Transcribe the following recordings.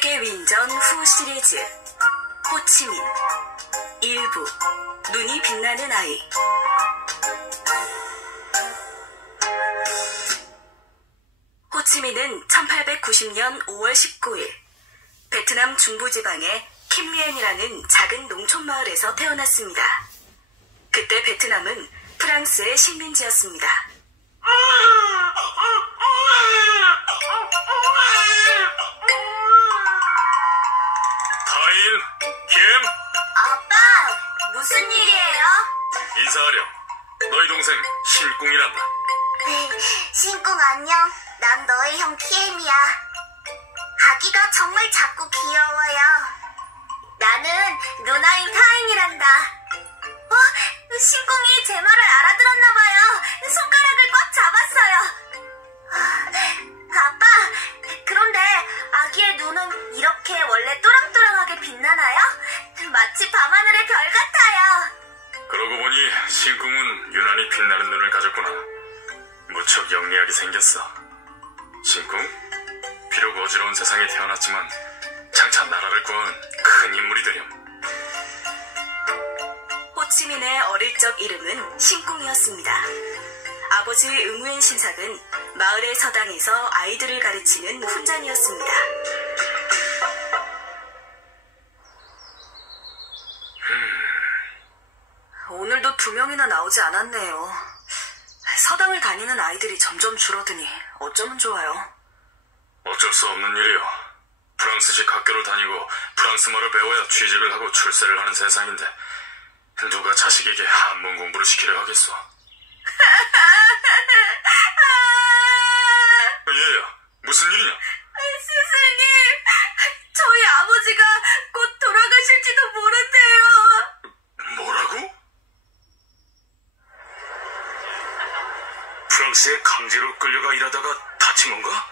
세계 윈전 후 시리즈 호치민 일부 눈이 빛나는 아이. 호치민은 1890년 5월 19일 베트남 중부지방의 킴리엔이라는 작은 농촌 마을에서 태어났습니다. 그때 베트남은 프랑스의 식민지였습니다. 타인, 김. 아빠, 무슨 일이에요? 인사하렴. 너희 동생 신궁이란다. 신궁 안녕. 난 너의 형 키엠이야. 아기가 정말 작고 귀여워요. 나는 누나인 타인이란다. 신궁이 제 말을 알아들었나봐요. 손가락을 꽉 잡았어요. 아빠, 그런데 아기의 눈은 이렇게 원래 또랑또랑하게 빛나나요? 마치 밤하늘의 별 같아요. 그러고 보니 신궁은 유난히 빛나는 눈을 가졌구나. 무척 영리하게 생겼어. 신궁? 비록 어지러운 세상에 태어났지만 장차 나라를 구한 큰 인물이 되렴. 호치민의 어릴 적 이름은 신궁이었습니다. 아버지 응우엔 신삭은 마을의 서당에서 아이들을 가르치는 훈장이었습니다. 오늘도 2명이나 나오지 않았네요. 서당을 다니는 아이들이 점점 줄어드니 어쩌면 좋아요. 어쩔 수 없는 일이요. 프랑스식 학교를 다니고 프랑스 말을 배워야 취직을 하고 출세를 하는 세상인데 누가 자식에게 한문 공부를 시키려 하겠소. 얘야, 무슨 일이냐? 스승님, 저희 아버지가 곧 돌아가실지도 모른대요. 뭐라고? 프랑스에 강제로 끌려가 일하다가 다친 건가?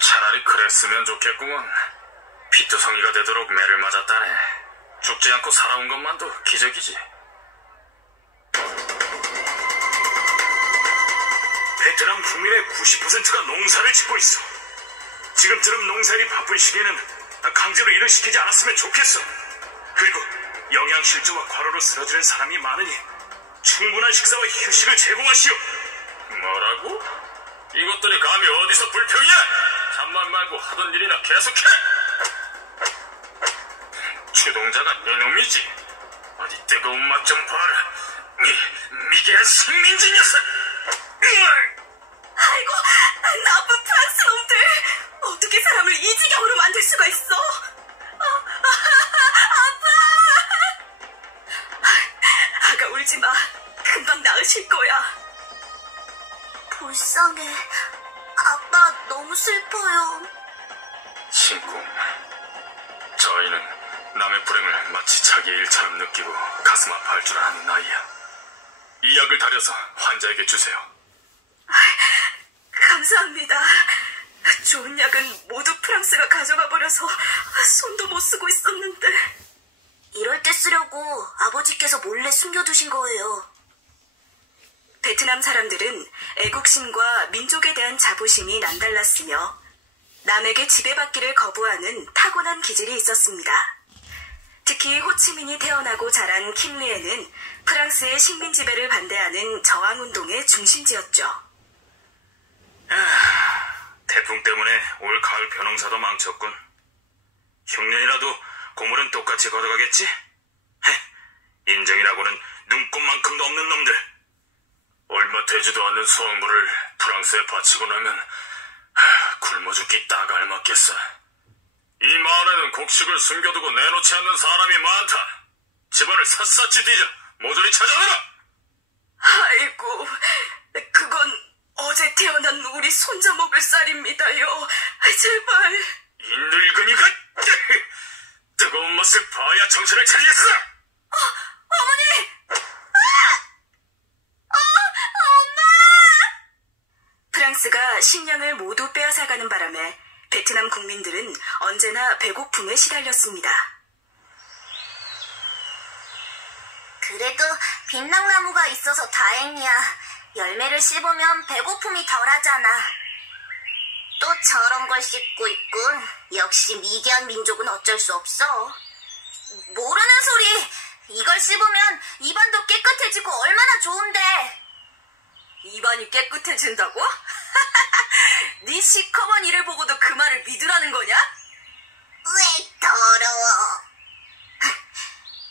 차라리 그랬으면 좋겠구먼. 피투성이가 되도록 매를 맞았다네. 죽지 않고 살아온 것만도 기적이지. 베트남 국민의 90%가 농사를 짓고 있어. 지금처럼 농사일이 바쁜 시기에는 강제로 일을 시키지 않았으면 좋겠어. 그리고 영양실조와 과로로 쓰러지는 사람이 많으니 충분한 식사와 휴식을 제공하시오. 뭐라고? 이것들이 감히 어디서 불평이야? 잠만 말고 하던 일이나 계속해. 주동자가 네놈이지. 어디 뜨거운 맛 좀 봐라. 미개한 식민지 녀석. 아이고, 나쁜 프랑스 놈들. 어떻게 사람을 이 지경으로 만들 수가 있어? 아빠! 아가 울지 마. 금방 나으실 거야. 불쌍해. 아빠 너무 슬퍼요. 신궁, 저 아이는 남의 불행을 마치 자기의 일처럼 느끼고 가슴 아파할 줄 아는 아이야. 이 약을 다려서 환자에게 주세요. 감사합니다. 좋은 약은 모두 프랑스가 가져가 버려서 손도 못 쓰고 있었는데. 이럴 때 쓰려고 아버지께서 몰래 숨겨두신 거예요. 베트남 사람들은 애국심과 민족에 대한 자부심이 남달랐으며 남에게 지배받기를 거부하는 타고난 기질이 있었습니다. 특히 호치민이 태어나고 자란 킴리에는 프랑스의 식민 지배를 반대하는 저항운동의 중심지였죠. 태풍 때문에 올 가을 벼농사도 망쳤군. 흉년이라도 고물은 똑같이 걷어가겠지? 인정이라고는 눈꼽만큼도 없는 놈들. 얼마 되지도 않는 수확물을 프랑스에 바치고 나면 굶어 죽기 딱 알맞겠어. 이 마을에는 곡식을 숨겨두고 내놓지 않는 사람이 많다. 집안을 샅샅이 뒤져 모조리 찾아내라. 아이고, 그건 어제 태어난 우리 손자 먹을 쌀입니다요. 제발. 이 늙은이가 뜨거운 맛을 봐야 정신을 차리겠어. 어머니! 엄마! 프랑스가 식량을 모두 빼앗아가는 바람에 베트남 국민들은 언제나 배고픔에 시달렸습니다. 그래도 빛낭나무가 있어서 다행이야. 열매를 씹으면 배고픔이 덜하잖아. 또 저런 걸 씹고 있군. 역시 미개한 민족은 어쩔 수 없어. 모르는 소리. 이걸 씹으면 입안도 깨끗해지고 얼마나 좋은데. 입안이 깨끗해진다고? 네 시커먼 이를 보고도 그 말을 믿으라는 거냐? 왜 더러워.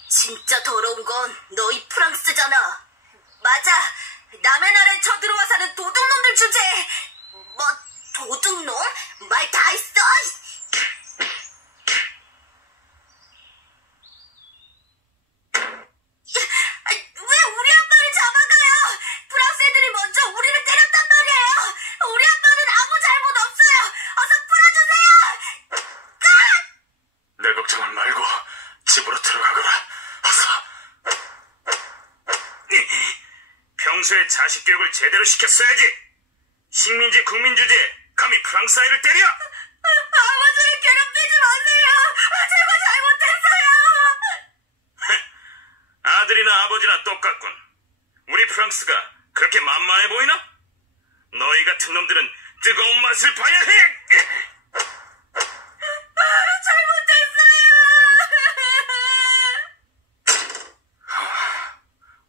진짜 더러운 건 너희 프랑스잖아. 맞아. 남의 나라에 쳐들어와 사는 도둑놈들 주제에. 뭐 도둑놈? 말 다 했어? 왜 우리 아빠를 잡아가요? 프랑스 애들이 먼저 우리를 때렸단 말이에요. 우리 아빠는 아무 잘못 없어요. 어서 풀어주세요. 내 걱정은 말고 집으로 들어가거라. 어서. 평소에 자식 교육을 제대로 시켰어야지. 식민지 국민 주제에 감히 프랑스 아이를 때려? 아버지를 괴롭히지 마세요. 제가 잘못했어요. 아들이나 아버지나 똑같군. 우리 프랑스가 그렇게 만만해 보이나? 너희 같은 놈들은 뜨거운 맛을 봐야 해!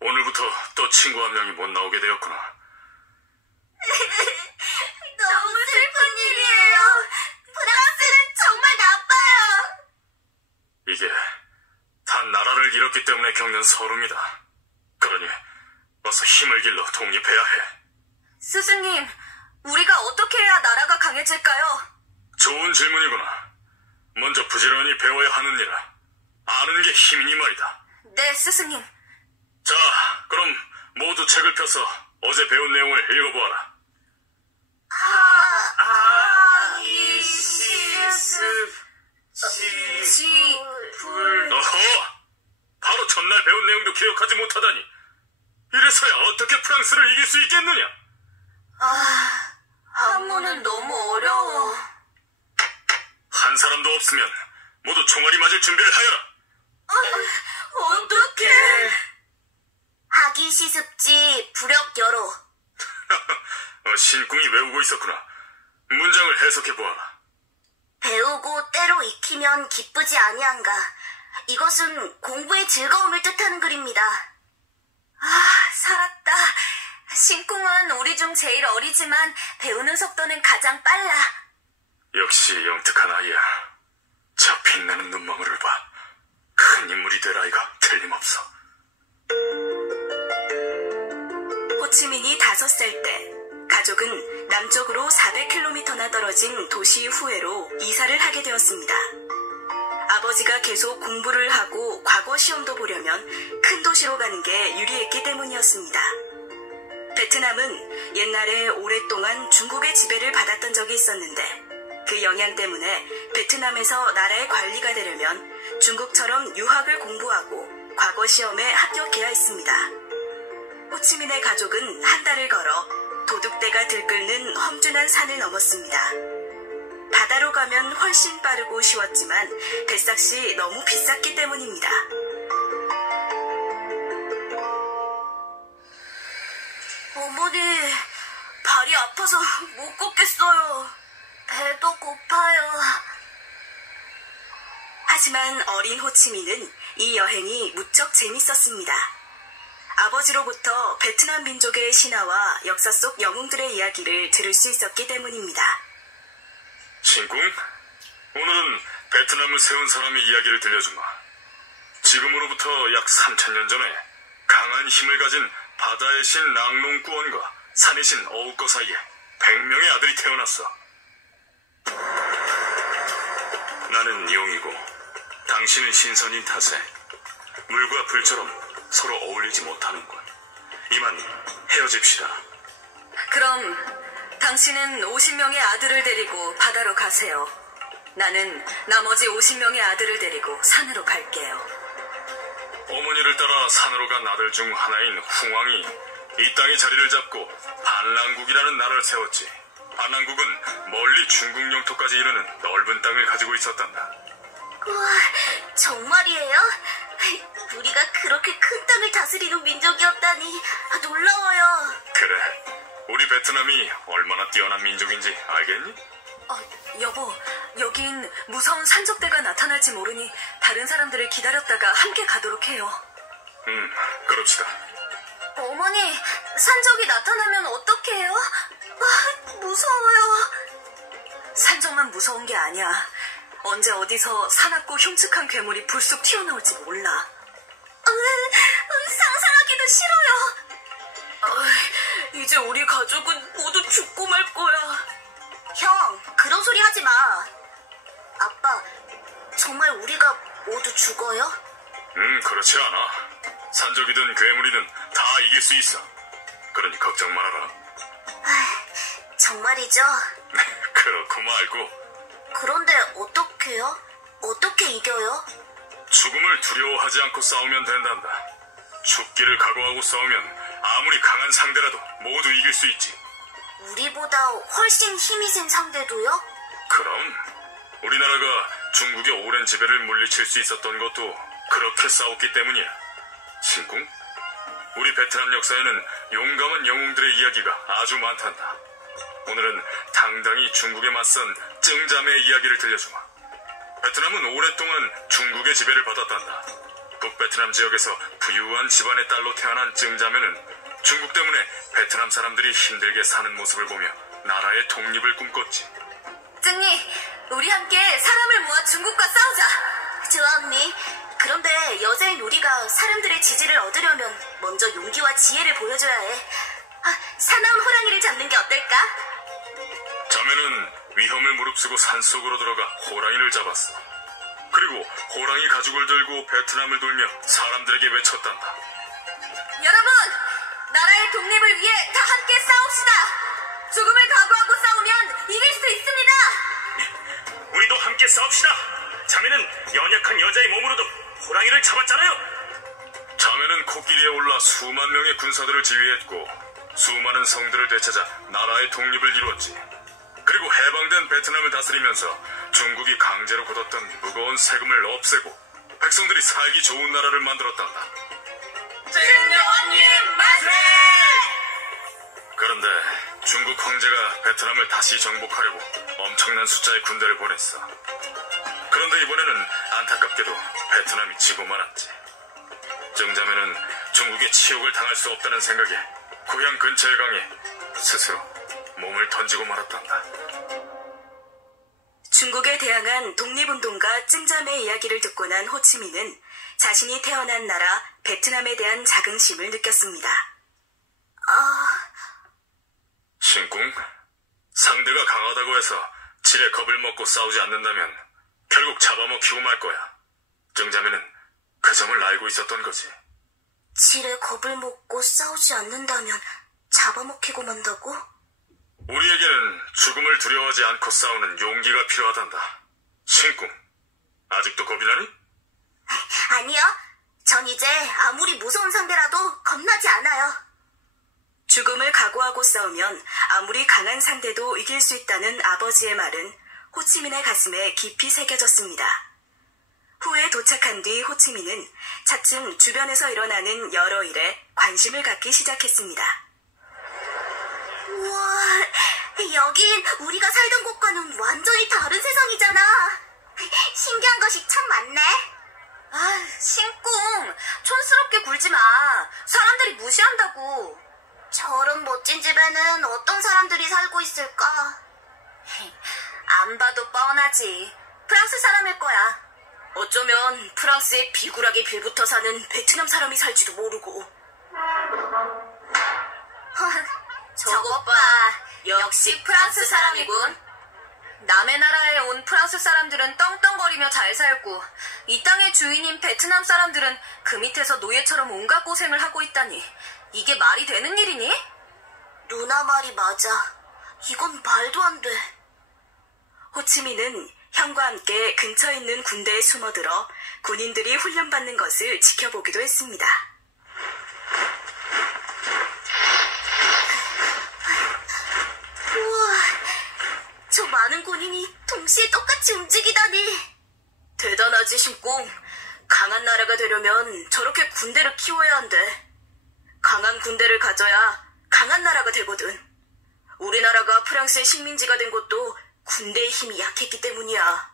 오늘부터 또 친구 한 명이 못 나오게 되었구나. 너무 슬픈 일이에요. 프랑스는 정말 나빠요. 이게 다 나라를 잃었기 때문에 겪는 서름이다. 그러니 어서 힘을 길러 독립해야 해. 스승님, 우리가 어떻게 해야 나라가 강해질까요? 좋은 질문이구나. 먼저 부지런히 배워야 하는 일이라. 아는 게 힘이니 말이다. 네, 스승님. 자, 그럼 모두 책을 펴서 어제 배운 내용을 읽어보아라. 어허! 바로 전날 배운 내용도 기억하지 못하다니. 이래서야 어떻게 프랑스를 이길 수 있겠느냐? 한문은 너무 어려워. 한 사람도 없으면 모두 총알이 맞을 준비를 하여라. 어떡해. 하기 시습지 부력여로. 신궁이 외우고 있었구나. 문장을 해석해보아라. 배우고 때로 익히면 기쁘지 아니한가. 이것은 공부의 즐거움을 뜻하는 글입니다. 살았다. 신궁은 우리 중 제일 어리지만 배우는 속도는 가장 빨라. 역시 영특한 아이야. 저 빛나는 눈망울을 봐. 큰 인물이 될 아이가 틀림없어. 호치민이 5살 때 가족은 남쪽으로 400km나 떨어진 도시 후에로 이사를 하게 되었습니다. 아버지가 계속 공부를 하고 과거 시험도 보려면 큰 도시로 가는 게 유리했기 때문이었습니다. 베트남은 옛날에 오랫동안 중국의 지배를 받았던 적이 있었는데 그 영향 때문에 베트남에서 나라의 관리가 되려면 중국처럼 유학을 공부하고 과거 시험에 합격해야 했습니다. 호치민의 가족은 한 달을 걸어 도둑대가 들끓는 험준한 산을 넘었습니다. 바다로 가면 훨씬 빠르고 쉬웠지만 뱃삭시 너무 비쌌기 때문입니다. 어머니, 발이 아파서 못 걷겠어요. 배도 고파요. 하지만 어린 호치민은 이 여행이 무척 재밌었습니다. 아버지로부터 베트남 민족의 신화와 역사 속 영웅들의 이야기를 들을 수 있었기 때문입니다. 신궁, 오늘은 베트남을 세운 사람의 이야기를 들려주마. 지금으로부터 약 3000년 전에 강한 힘을 가진 바다의 신 랑농꾸원과 산의 신 어우꺼 사이에 100명의 아들이 태어났어. 나는 용이고 당신은 신선인 탓에 물과 불처럼 서로 어울리지 못하는군. 이만 헤어집시다. 그럼 당신은 50명의 아들을 데리고 바다로 가세요. 나는 나머지 50명의 아들을 데리고 산으로 갈게요. 어머니를 따라 산으로 간 아들 중 하나인 흥왕이 이 땅에 자리를 잡고 반란국이라는 나라를 세웠지. 반란국은 멀리 중국 영토까지 이르는 넓은 땅을 가지고 있었단다. 우와, 정말이에요? 우리가 그렇게 큰 땅을 다스리는 민족이었다니 놀라워요. 그래, 우리 베트남이 얼마나 뛰어난 민족인지 알겠니? 여보, 여긴 무서운 산적대가 나타날지 모르니 다른 사람들을 기다렸다가 함께 가도록 해요. 그럽시다. 어머니, 산적이 나타나면 어떡해요? 무서워요. 산적만 무서운 게 아니야. 언제 어디서 사납고 흉측한 괴물이 불쑥 튀어나올지 몰라. 상상하기도 싫어요. 이제 우리 가족은 모두 죽고 말 거야. 형, 그런 소리 하지 마. 아빠, 정말 우리가 모두 죽어요? 그렇지 않아. 산적이든 괴물이든 다 이길 수 있어. 그러니 걱정 말아라. 정말이죠? 그렇고 말고. 그런데 어떡해요? 어떻게 이겨요? 죽음을 두려워하지 않고 싸우면 된단다. 죽기를 각오하고 싸우면 아무리 강한 상대라도 모두 이길 수 있지. 우리보다 훨씬 힘이 센 상대도요? 그럼 우리나라가 중국의 오랜 지배를 물리칠 수 있었던 것도 그렇게 싸웠기 때문이야. 신궁, 우리 베트남 역사에는 용감한 영웅들의 이야기가 아주 많단다. 오늘은 당당히 중국에 맞선 증자매의 이야기를 들려주마. 베트남은 오랫동안 중국의 지배를 받았단다. 북베트남 지역에서 부유한 집안의 딸로 태어난 증자매는 중국 때문에 베트남 사람들이 힘들게 사는 모습을 보며 나라의 독립을 꿈꿨지. 증니, 우리 함께 사람을 모아 중국과 싸우자. 좋아, 언니. 그런데 여자인 우리가 사람들의 지지를 얻으려면 먼저 용기와 지혜를 보여줘야 해. 사나운 호랑이를 잡는 게 어떨까? 자매는 위험을 무릅쓰고 산속으로 들어가 호랑이를 잡았어. 그리고 호랑이 가죽을 들고 베트남을 돌며 사람들에게 외쳤단다. 여러분, 나라의 독립을 위해 다 함께 싸웁시다. 죽음을 각오하고 싸우면 이길 수 있습니다. 우리도 함께 싸웁시다. 자매는 연약한 여자의 몸으로도 호랑이를 잡았잖아요. 자매는 코끼리에 올라 수만 명의 군사들을 지휘했고 수많은 성들을 되찾아 나라의 독립을 이루었지. 그리고 해방된 베트남을 다스리면서 중국이 강제로 걷었던 무거운 세금을 없애고 백성들이 살기 좋은 나라를 만들었단다. 증여원님 만세! 그런데 중국 황제가 베트남을 다시 정복하려고 엄청난 숫자의 군대를 보냈어. 그런데 이번에는 안타깝게도 베트남이 지고 말았지. 정자매는 중국의 치욕을 당할 수 없다는 생각에 고향 근처의 강에 스스로 몸을 던지고 말았단다. 중국에 대항한 독립운동가 증자매의 이야기를 듣고 난 호치민은 자신이 태어난 나라 베트남에 대한 자긍심을 느꼈습니다. 신궁, 상대가 강하다고 해서 질에 겁을 먹고 싸우지 않는다면 결국 잡아먹히고 말 거야. 정자매는 그 점을 알고 있었던 거지. 질에 겁을 먹고 싸우지 않는다면 잡아먹히고 만다고? 우리에게는 죽음을 두려워하지 않고 싸우는 용기가 필요하단다. 신궁, 아직도 겁이 나니? 아니요. 전 이제 아무리 무서운 상대라도 겁나지 않아요. 죽음을 각오하고 싸우면 아무리 강한 상대도 이길 수 있다는 아버지의 말은 호치민의 가슴에 깊이 새겨졌습니다. 후에 도착한 뒤 호치민은 차츰 주변에서 일어나는 여러 일에 관심을 갖기 시작했습니다. 우와, 여긴 우리가 살던 곳과는 완전히 다른 세상이잖아. 신기한 것이 참 많네. 신궁, 촌스럽게 굴지 마. 사람들이 무시한다고. 저런 멋진 집에는 어떤 사람들이 살고 있을까? 안 봐도 뻔하지. 프랑스 사람일 거야. 어쩌면 프랑스에 비굴하게 빌붙어 사는 베트남 사람이 살지도 모르고. 저것 봐. 역시 프랑스 사람이군. 남의 나라에 온 프랑스 사람들은 떵떵거리며 잘 살고 이 땅의 주인인 베트남 사람들은 그 밑에서 노예처럼 온갖 고생을 하고 있다니 이게 말이 되는 일이니? 누나 말이 맞아. 이건 말도 안 돼. 호치민은 형과 함께 근처에 있는 군대에 숨어들어 군인들이 훈련받는 것을 지켜보기도 했습니다. 우와, 저 많은 군인이 동시에 똑같이 움직이다니. 대단하지, 신궁. 강한 나라가 되려면 저렇게 군대를 키워야 한대. 강한 군대를 가져야 강한 나라가 되거든. 우리나라가 프랑스의 식민지가 된 것도 군대의 힘이 약했기 때문이야.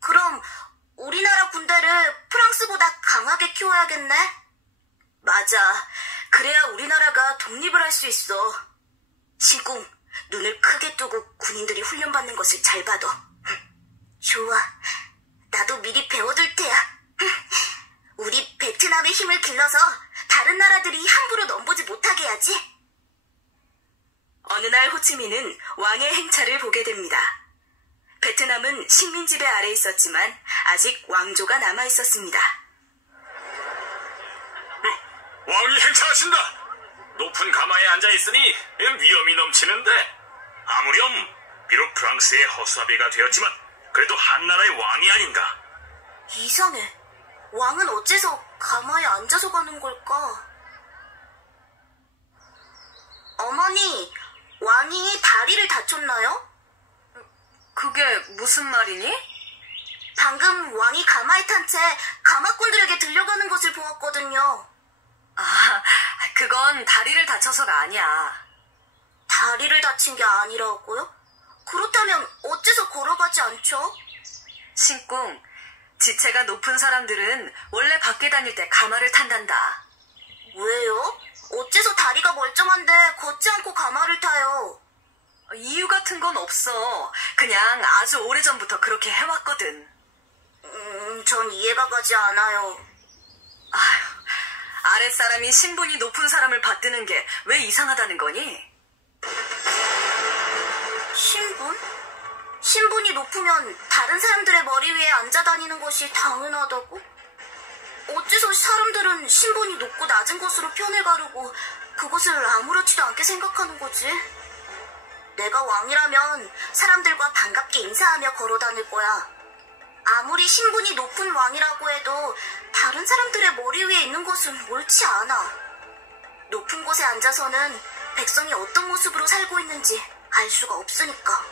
그럼 우리나라 군대를 프랑스보다 강하게 키워야겠네? 맞아. 그래야 우리나라가 독립을 할 수 있어. 신궁, 눈을 크게 뜨고 군인들이 훈련받는 것을 잘 봐둬. 좋아. 나도 미리 배워둘 테야. 우리 베트남의 힘을 길러서 다른 나라들이 함부로 넘보지 못하게 해야지. 어느 날 호치민은 왕의 행차를 보게 됩니다. 베트남은 식민 지배 아래 있었지만 아직 왕조가 남아 있었습니다. 왕이 행차하신다. 높은 가마에 앉아있으니 위험이 넘치는데. 아무렴 비록 프랑스의 허수아비가 되었지만 그래도 한나라의 왕이 아닌가. 이상해. 왕은 어째서 가마에 앉아서 가는 걸까? 어머니, 왕이 다리를 다쳤나요? 그게 무슨 말이니? 방금 왕이 가마에 탄 채 가마꾼들에게 들려가는 것을 보았거든요. 아, 그건 다리를 다쳐서가 아니야. 다리를 다친 게 아니라고요? 그렇다면 어째서 걸어가지 않죠? 신궁, 지체가 높은 사람들은 원래 밖에 다닐 때 가마를 탄단다. 왜요? 어째서 다리가 멀쩡한데 걷지 않고 가마를 타요? 이유 같은 건 없어. 그냥 아주 오래전부터 그렇게 해왔거든. 전 이해가 가지 않아요. 아휴, 아랫사람이 신분이 높은 사람을 받드는 게 왜 이상하다는 거니? 신분? 신분이 높으면 다른 사람들의 머리 위에 앉아 다니는 것이 당연하다고? 어째서 사람들은 신분이 높고 낮은 것으로 편을 가르고 그것을 아무렇지도 않게 생각하는 거지? 내가 왕이라면 사람들과 반갑게 인사하며 걸어 다닐 거야. 아무리 신분이 높은 왕이라고 해도 다른 사람들의 머리 위에 있는 것은 옳지 않아. 높은 곳에 앉아서는 백성이 어떤 모습으로 살고 있는지 알 수가 없으니까.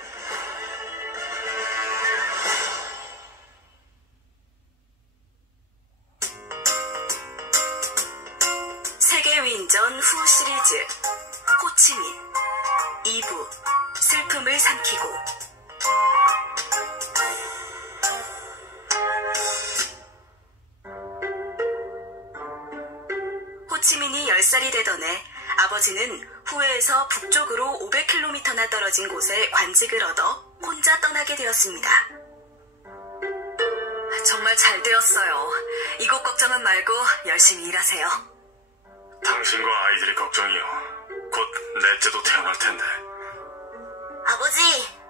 세계위인전 후 시리즈 호치민 2부 슬픔을 삼키고. 호치민이 10살이 되던 해 아버지는 후에에서 북쪽으로 500km나 떨어진 곳에 관직을 얻어 혼자 떠나게 되었습니다. 정말 잘 되었어요. 이곳 걱정은 말고 열심히 일하세요. 당신과 아이들이 걱정이요. 곧 넷째도 태어날 텐데. 아버지,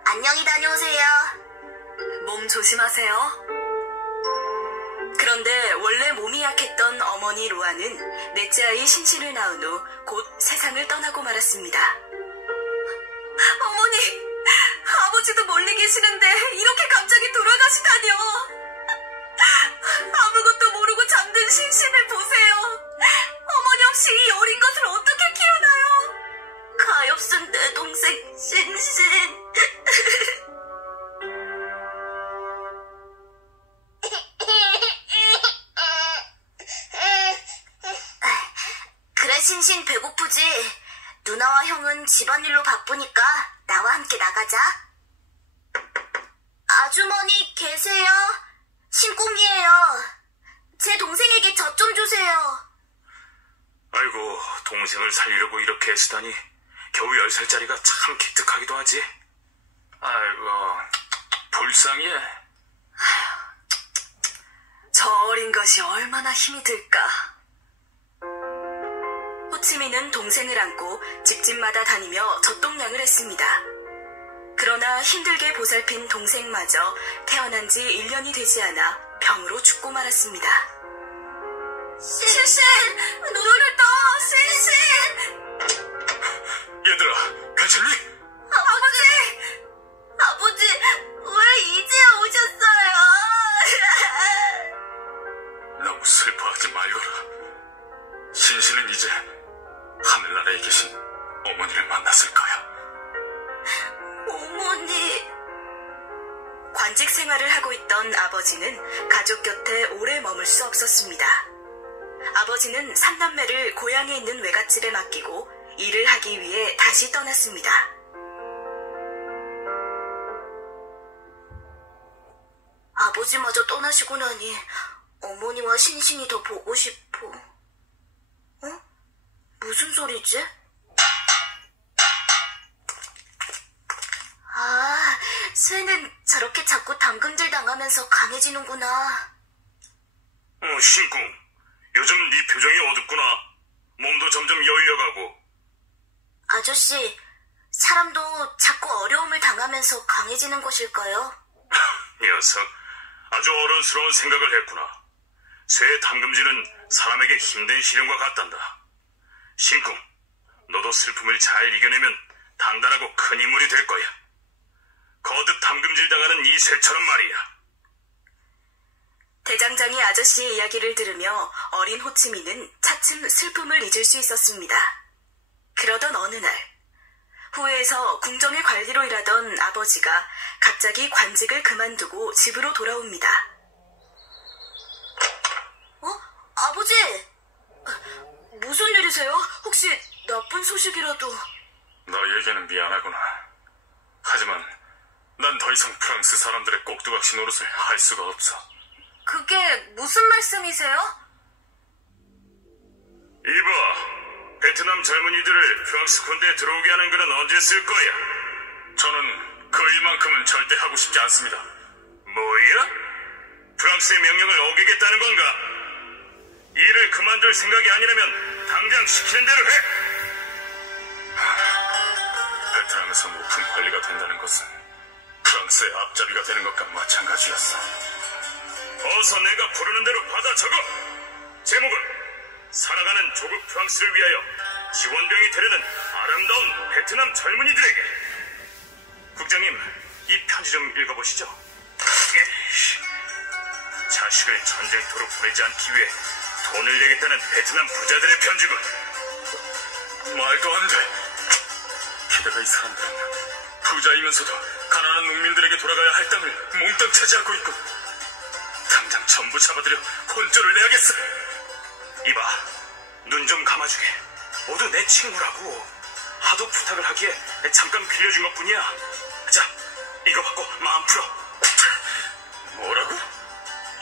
안녕히 다녀오세요. 몸 조심하세요. 그런데 원래 몸이 약했던 어머니 로아는 넷째 아이 신신을 낳은 후 곧 세상을 떠나고 말았습니다. 어머니, 아버지도 멀리 계시는데 이렇게 갑자기 돌아가시다니요. 아무것도 모르고 잠든 신신을 보세요. 어머니 없이 이 어린 것을 어떻게 키우나요? 가엾은 내 동생 신신. 그래, 신신 배고프지? 누나와 형은 집안일로 바쁘니까 나와 함께 나가자. 아주머니 계세요? 신공이에요. 제 동생에게 젖 좀 주세요. 아이고, 동생을 살리려고 이렇게 애쓰다니. 겨우 10살짜리가 참 기특하기도 하지. 아이고, 불쌍해. 저 어린 것이 얼마나 힘이 들까. 호치민은 동생을 안고 집집마다 다니며 젖동량을 했습니다. 그러나 힘들게 보살핀 동생마저 태어난 지 1년이 되지 않아 병으로 죽고 말았습니다. 신신! 눈을 떠! 신신! 얘들아, 괜찮니? 아버지, 왜 이제야 오셨어요? 너무 슬퍼하지 말거라. 신신은 이제 하늘나라에 계신 어머니를 만났을 거야. 어머니. 관직 생활을 하고 있던 아버지는 가족 곁에 오래 머물 수 없었습니다. 아버지는 3남매를 고향에 있는 외갓집에 맡기고 일을 하기 위해 다시 떠났습니다. 아버지마저 떠나시고 나니 어머니와 신신이 더 보고 싶어. 어? 무슨 소리지? 아, 쇠는 저렇게 자꾸 담금질 당하면서 강해지는구나. 신궁, 요즘 네 표정이 어둡구나. 몸도 점점 여유어가고. 아저씨, 사람도 자꾸 어려움을 당하면서 강해지는 것일까요? 녀석, 아주 어른스러운 생각을 했구나. 쇠의 담금질은 사람에게 힘든 시련과 같단다. 신궁, 너도 슬픔을 잘 이겨내면 단단하고 큰 인물이 될 거야. 거듭 담금질 당하는 이 쇠처럼 말이야. 대장장이 아저씨의 이야기를 들으며 어린 호치민은 차츰 슬픔을 잊을 수 있었습니다. 그러던 어느 날, 후회에서 궁정의 관리로 일하던 아버지가 갑자기 관직을 그만두고 집으로 돌아옵니다. 아버지! 무슨 일이세요? 혹시 나쁜 소식이라도... 너에게는 미안하구나. 하지만 난 더 이상 프랑스 사람들의 꼭두각시 노릇을 할 수가 없어. 그게 무슨 말씀이세요? 이봐, 베트남 젊은이들을 프랑스 군대에 들어오게 하는 글은 언제 쓸 거야? 저는 그 일만큼은 절대 하고 싶지 않습니다. 뭐야? 프랑스의 명령을 어기겠다는 건가? 일을 그만둘 생각이 아니라면 당장 시키는 대로 해! 베트남에서 높은 관리가 된다는 것은 프랑스의 앞잡이가 되는 것과 마찬가지였어. 어서 내가 부르는 대로 받아 적어! 제목은 살아가는 조국 프랑스를 위하여 지원병이 되려는 아름다운 베트남 젊은이들에게. 국장님, 이 편지 좀 읽어보시죠. 자식을 전쟁터로 보내지 않기 위해 돈을 내겠다는 베트남 부자들의 편지군. 말도 안 돼. 게다가 이 사람들은 부자이면서도 가난한 농민들에게 돌아가야 할 땅을 몽땅 차지하고 있군. 당장 전부 잡아들여 혼쭐을 내야겠어. 이봐, 눈 좀 감아주게. 모두 내 친구라고. 하도 부탁을 하기에 잠깐 빌려준 것뿐이야. 자, 이거 받고 마음 풀어. 뭐라고?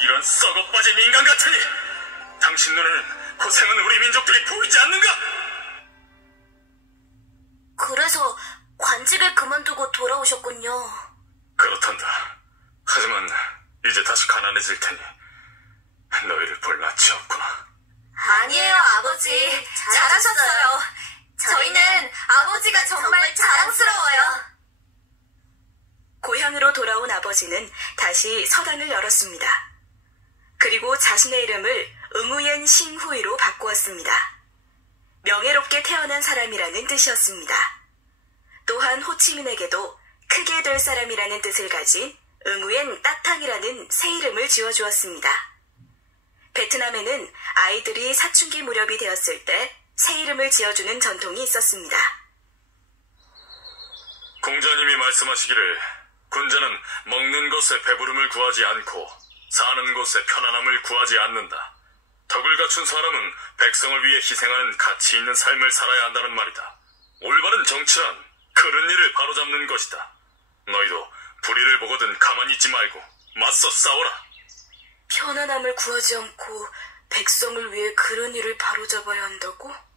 이런 썩어빠진 인간 같으니! 당신 눈에는 고생은 우리 민족들이 보이지 않는가? 그래서 관직을 그만두고 돌아오셨군요. 그렇단다. 하지만 이제 다시 가난해질 테니 너희를 볼 낯이 없구나. 아니에요, 아버지. 잘하셨어요. 저희는 아버지가 정말 자랑스러워요. 고향으로 돌아온 아버지는 다시 서당을 열었습니다. 그리고 자신의 이름을 응우옌 싱후이로 바꾸었습니다. 명예롭게 태어난 사람이라는 뜻이었습니다. 또한 호치민에게도 크게 될 사람이라는 뜻을 가진 응우옌 따탕이라는 새 이름을 지어주었습니다. 베트남에는 아이들이 사춘기 무렵이 되었을 때 새 이름을 지어주는 전통이 있었습니다. 공자님이 말씀하시기를 군자는 먹는 것에 배부름을 구하지 않고 사는 곳에 편안함을 구하지 않는다. 덕을 갖춘 사람은 백성을 위해 희생하는 가치 있는 삶을 살아야 한다는 말이다. 올바른 정치란 그런 일을 바로잡는 것이다. 너희도 불의를 보거든 가만히 있지 말고 맞서 싸워라. 편안함을 구하지 않고 백성을 위해 그런 일을 바로잡아야 한다고?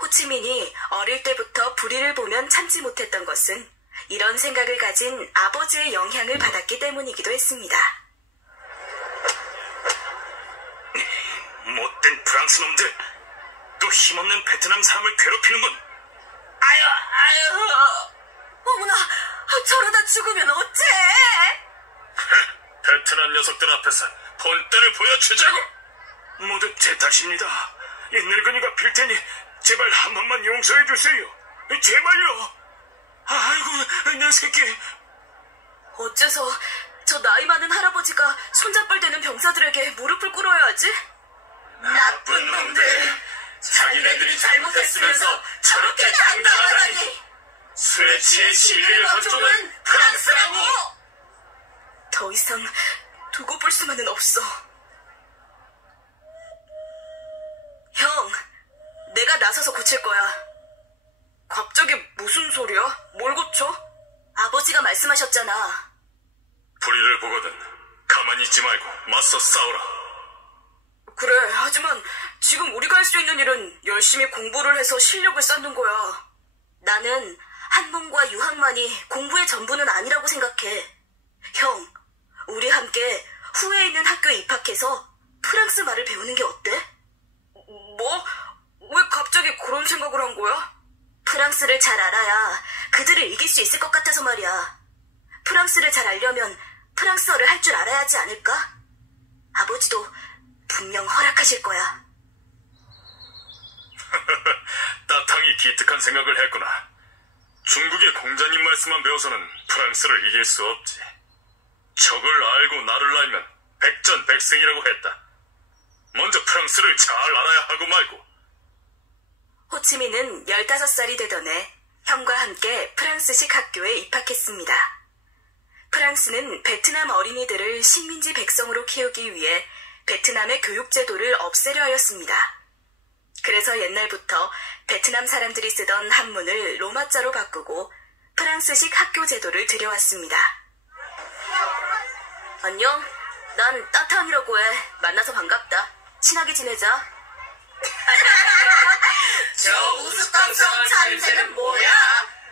호치민이 어릴 때부터 불의를 보면 참지 못했던 것은 이런 생각을 가진 아버지의 영향을 받았기 때문이기도 했습니다. 못된 프랑스 놈들, 또 힘없는 베트남 사람을 괴롭히는군. 어머나, 저러다 죽으면 어째? 베트남 녀석들 앞에서 본때를 보여주자고. 모두 제 탓입니다. 이 늙은이가 빌 테니 제발 한 번만 용서해 주세요. 제발요. 아이고, 내 새끼. 어째서 저 나이 많은 할아버지가 손잡벌 되는 병사들에게 무릎을 꿇어야 하지? 나쁜 놈들. 자기네들이 잘못했으면서 저렇게 당당하다니. 술에 취해 시비를 건조는 프랑스라고. 더 이상 두고 볼 수만은 없어. 형, 내가 나서서 고칠 거야. 갑자기 무슨 소리야? 뭘 고쳐? 아버지가 말씀하셨잖아. 불의를 보거든 가만히 있지 말고 맞서 싸워라. 그래, 하지만 지금 우리가 할 수 있는 일은 열심히 공부를 해서 실력을 쌓는 거야. 나는 한문과 유학만이 공부의 전부는 아니라고 생각해. 형, 우리 함께 후에 있는 학교에 입학해서 프랑스 말을 배우는 게 어때? 뭐? 왜 갑자기 그런 생각을 한 거야? 프랑스를 잘 알아야 그들을 이길 수 있을 것 같아서 말이야. 프랑스를 잘 알려면 프랑스어를 할 줄 알아야 하지 않을까? 아버지도 분명 허락하실 거야. 따탕이 기특한 생각을 했구나. 중국의 공자님 말씀만 배워서는 프랑스를 이길 수 없지. 적을 알고 나를 알면 백전백승이라고 했다. 먼저 프랑스를 잘 알아야 하고 말고. 호치민은 15살이 되던 해 형과 함께 프랑스식 학교에 입학했습니다. 프랑스는 베트남 어린이들을 식민지 백성으로 키우기 위해 베트남의 교육제도를 없애려 하였습니다. 그래서 옛날부터 베트남 사람들이 쓰던 한문을 로마자로 바꾸고 프랑스식 학교 제도를 들여왔습니다. 안녕, 난 따탕이라고 해. 만나서 반갑다. 친하게 지내자. 저 우스꽝스러운 차림새는 뭐야?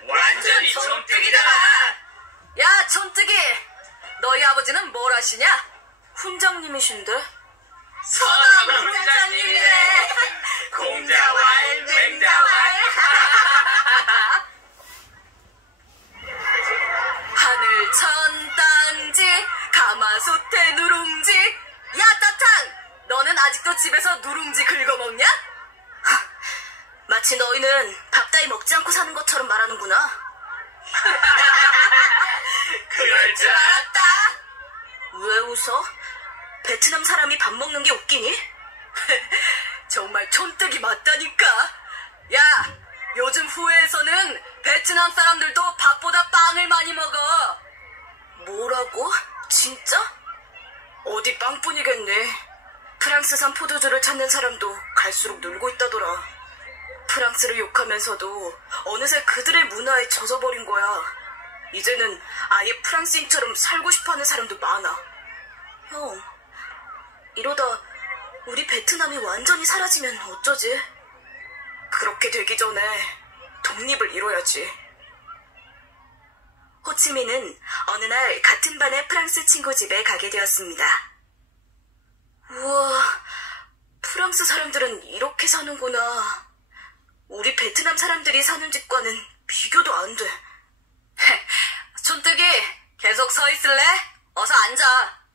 완전히 촌뜨기잖아. 야, 촌뜨기! 너희 아버지는 뭘 하시냐? 훈장님이신데? 서당 훈장님이래. 공자왈 맹자왈. 하늘천 땅지 가마솥에 누룽지. 야, 따탕! 너는 아직도 집에서 누룽지 긁어먹냐? 마치 너희는 밥 따위 먹지 않고 사는 것처럼 말하는구나. 그럴 줄 알았다. 왜 웃어? 베트남 사람이 밥 먹는 게 웃기니? 정말 촌뜨기 맞다니까. 야, 요즘 후에에서는 베트남 사람들도 밥보다 빵을 많이 먹어. 뭐라고? 진짜? 어디 빵뿐이겠네. 프랑스산 포도주를 찾는 사람도 갈수록 늘고 있다더라. 프랑스를 욕하면서도 어느새 그들의 문화에 젖어버린 거야. 이제는 아예 프랑스인처럼 살고 싶어하는 사람도 많아. 형, 이러다 우리 베트남이 완전히 사라지면 어쩌지? 그렇게 되기 전에 독립을 이뤄야지. 호치민은 어느 날 같은 반의 프랑스 친구 집에 가게 되었습니다. 우와, 프랑스 사람들은 이렇게 사는구나. 우리 베트남 사람들이 사는 집과는 비교도 안 돼. 촌뜨기, 계속 서 있을래? 어서 앉아.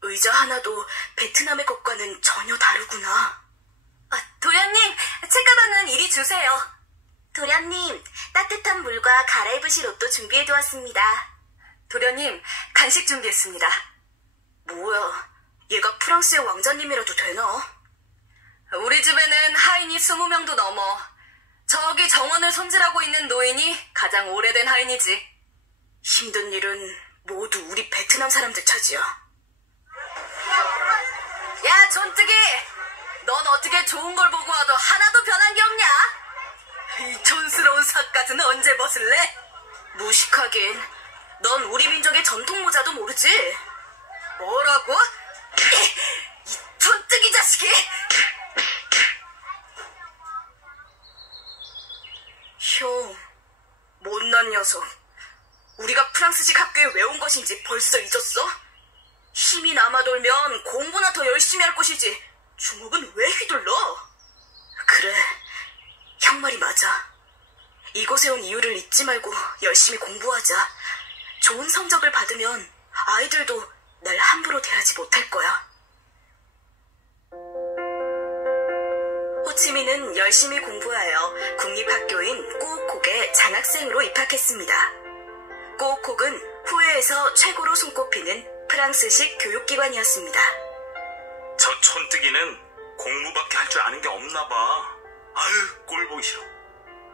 의자 하나도 베트남의 것과는 전혀 다르구나. 도련님, 책가방은 이리 주세요. 도련님, 따뜻한 물과 갈아입으실 옷도 준비해두었습니다. 도련님, 간식 준비했습니다. 뭐야, 얘가 프랑스의 왕자님이라도 되나? 우리 집에는 하인이 20명도 넘어. 저기 정원을 손질하고 있는 노인이 가장 오래된 하인이지. 힘든 일은 모두 우리 베트남 사람들 차지야. 야, 촌뜨기! 넌 어떻게 좋은 걸 보고 와도 하나도 변한 게 없냐? 이 촌스러운 삿갓은 언제 벗을래? 무식하긴. 넌 우리 민족의 전통 모자도 모르지? 뭐라고? 이 촌뜨기 자식이! 형, 못난 녀석. 우리가 프랑스식 학교에 왜 온 것인지 벌써 잊었어? 힘이 남아돌면 공부나 더 열심히 할 것이지 주먹은 왜 휘둘러? 그래, 형 말이 맞아. 이곳에 온 이유를 잊지 말고 열심히 공부하자. 좋은 성적을 받으면 아이들도 날 함부로 대하지 못할 거야. 호치민은 열심히 공부하여 국립학교인 꼬우콕에 장학생으로 입학했습니다. 꼬우콕은 후에에서 최고로 손꼽히는 프랑스식 교육기관이었습니다. 저 촌뜨기는 공부밖에 할 줄 아는 게 없나 봐. 아유, 꼴 보기 싫어.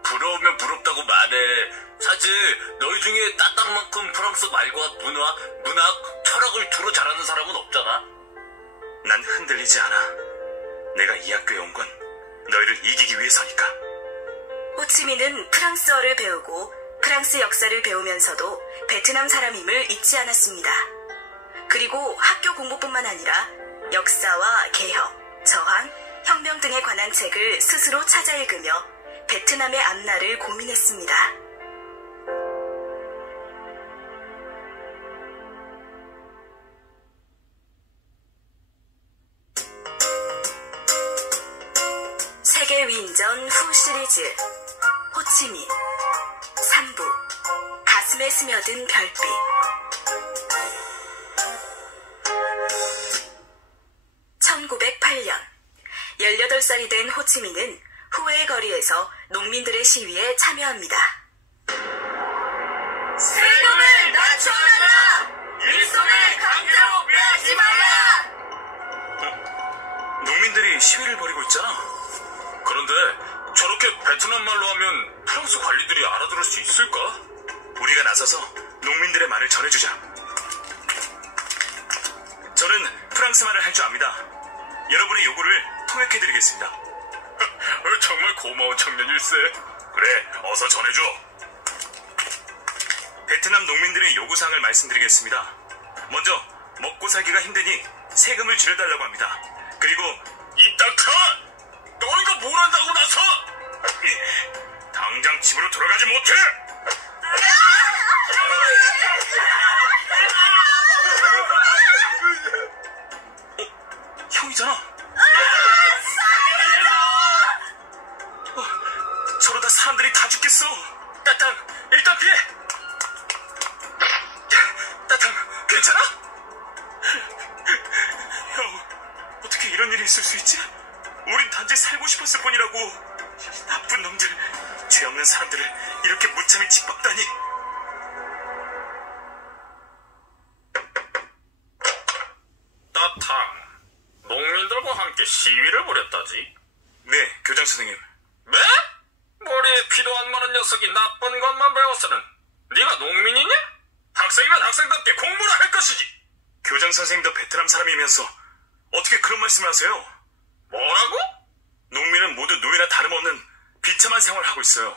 부러우면 부럽다고 말해. 사실 너희 중에 따딱만큼 프랑스 말과 문학, 철학을 두루 잘하는 사람은 없잖아. 난 흔들리지 않아. 내가 이 학교에 온 건 너희를 이기기 위해서니까. 호치민은 프랑스어를 배우고 프랑스 역사를 배우면서도 베트남 사람임을 잊지 않았습니다. 그리고 학교 공부뿐만 아니라 역사와 개혁, 저항, 혁명 등에 관한 책을 스스로 찾아 읽으며 베트남의 앞날을 고민했습니다. 세계 위인전 후 시리즈 호치민 3부 가슴에 스며든 별빛. 1908년 18살이 된 호치민은 후웨이 거리에서 농민들의 시위에 참여합니다. 세금을 낮춰라! 일손을 강제로 빼앗지 말라! 농민들이 시위를 벌이고 있잖아. 그런데 저렇게 베트남 말로 하면 프랑스 관리들이 알아들을 수 있을까? 우리가 나서서 농민들의 말을 전해주자. 저는 프랑스말을 할 줄 압니다. 여러분의 요구를 통역해드리겠습니다. 정말 고마운 청년일세. 그래, 어서 전해줘. 베트남 농민들의 요구사항을 말씀드리겠습니다. 먼저 먹고 살기가 힘드니 세금을 줄여달라고 합니다. 그리고 이 딱한! 너희가 뭘 한다고 나서! 당장 집으로 돌아가지 못해! 형이잖아. 저러다 사람들이 다 죽겠어. 따탕, 일단 피해! 따탕, 괜찮아? 형, 어떻게 이런 일이 있을 수 있지? 우린 단지 살고 싶었을 뿐이라고. 나쁜 놈들, 죄 없는 사람들을 이렇게 무참히 짓밟다니. 따탕, 농민들과 함께 시위를 벌였다지? 네, 교장 선생님. 네? 머리에 피도 안 마른 녀석이 나쁜 것만 배워서는 네가 농민이냐? 학생이면 학생답게 공부를 할 것이지. 교장 선생님도 베트남 사람이면서 어떻게 그런 말씀을 하세요? 뭐라고? 농민은 모두 노예나 다름없는 비참한 생활을 하고 있어요.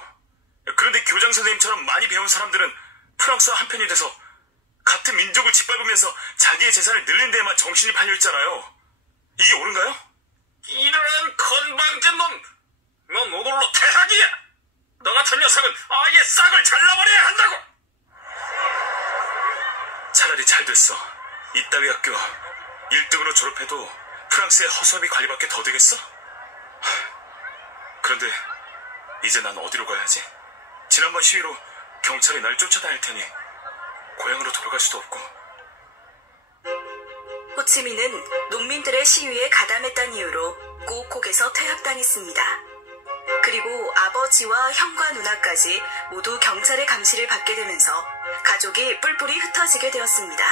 그런데 교장 선생님처럼 많이 배운 사람들은 프랑스와 한편이 돼서 같은 민족을 짓밟으면서 자기의 재산을 늘린 데에만 정신이 팔려있잖아요. 이게 옳은가요? 이런 건방진 놈! 넌 오늘로 퇴학이야! 너 같은 녀석은 아예 싹을 잘라버려야 한다고! 차라리 잘 됐어. 이따위 학교 1등으로 졸업해도 프랑스의 허수아비 관리밖에 더 되겠어? 그런데 이제 난 어디로 가야지? 지난번 시위로 경찰이 날 쫓아다닐 테니 고향으로 돌아갈 수도 없고. 호치민은 농민들의 시위에 가담했다는 이유로 꾸옥콕에서 퇴학당했습니다. 그리고 아버지와 형과 누나까지 모두 경찰의 감시를 받게 되면서 가족이 뿔뿔이 흩어지게 되었습니다.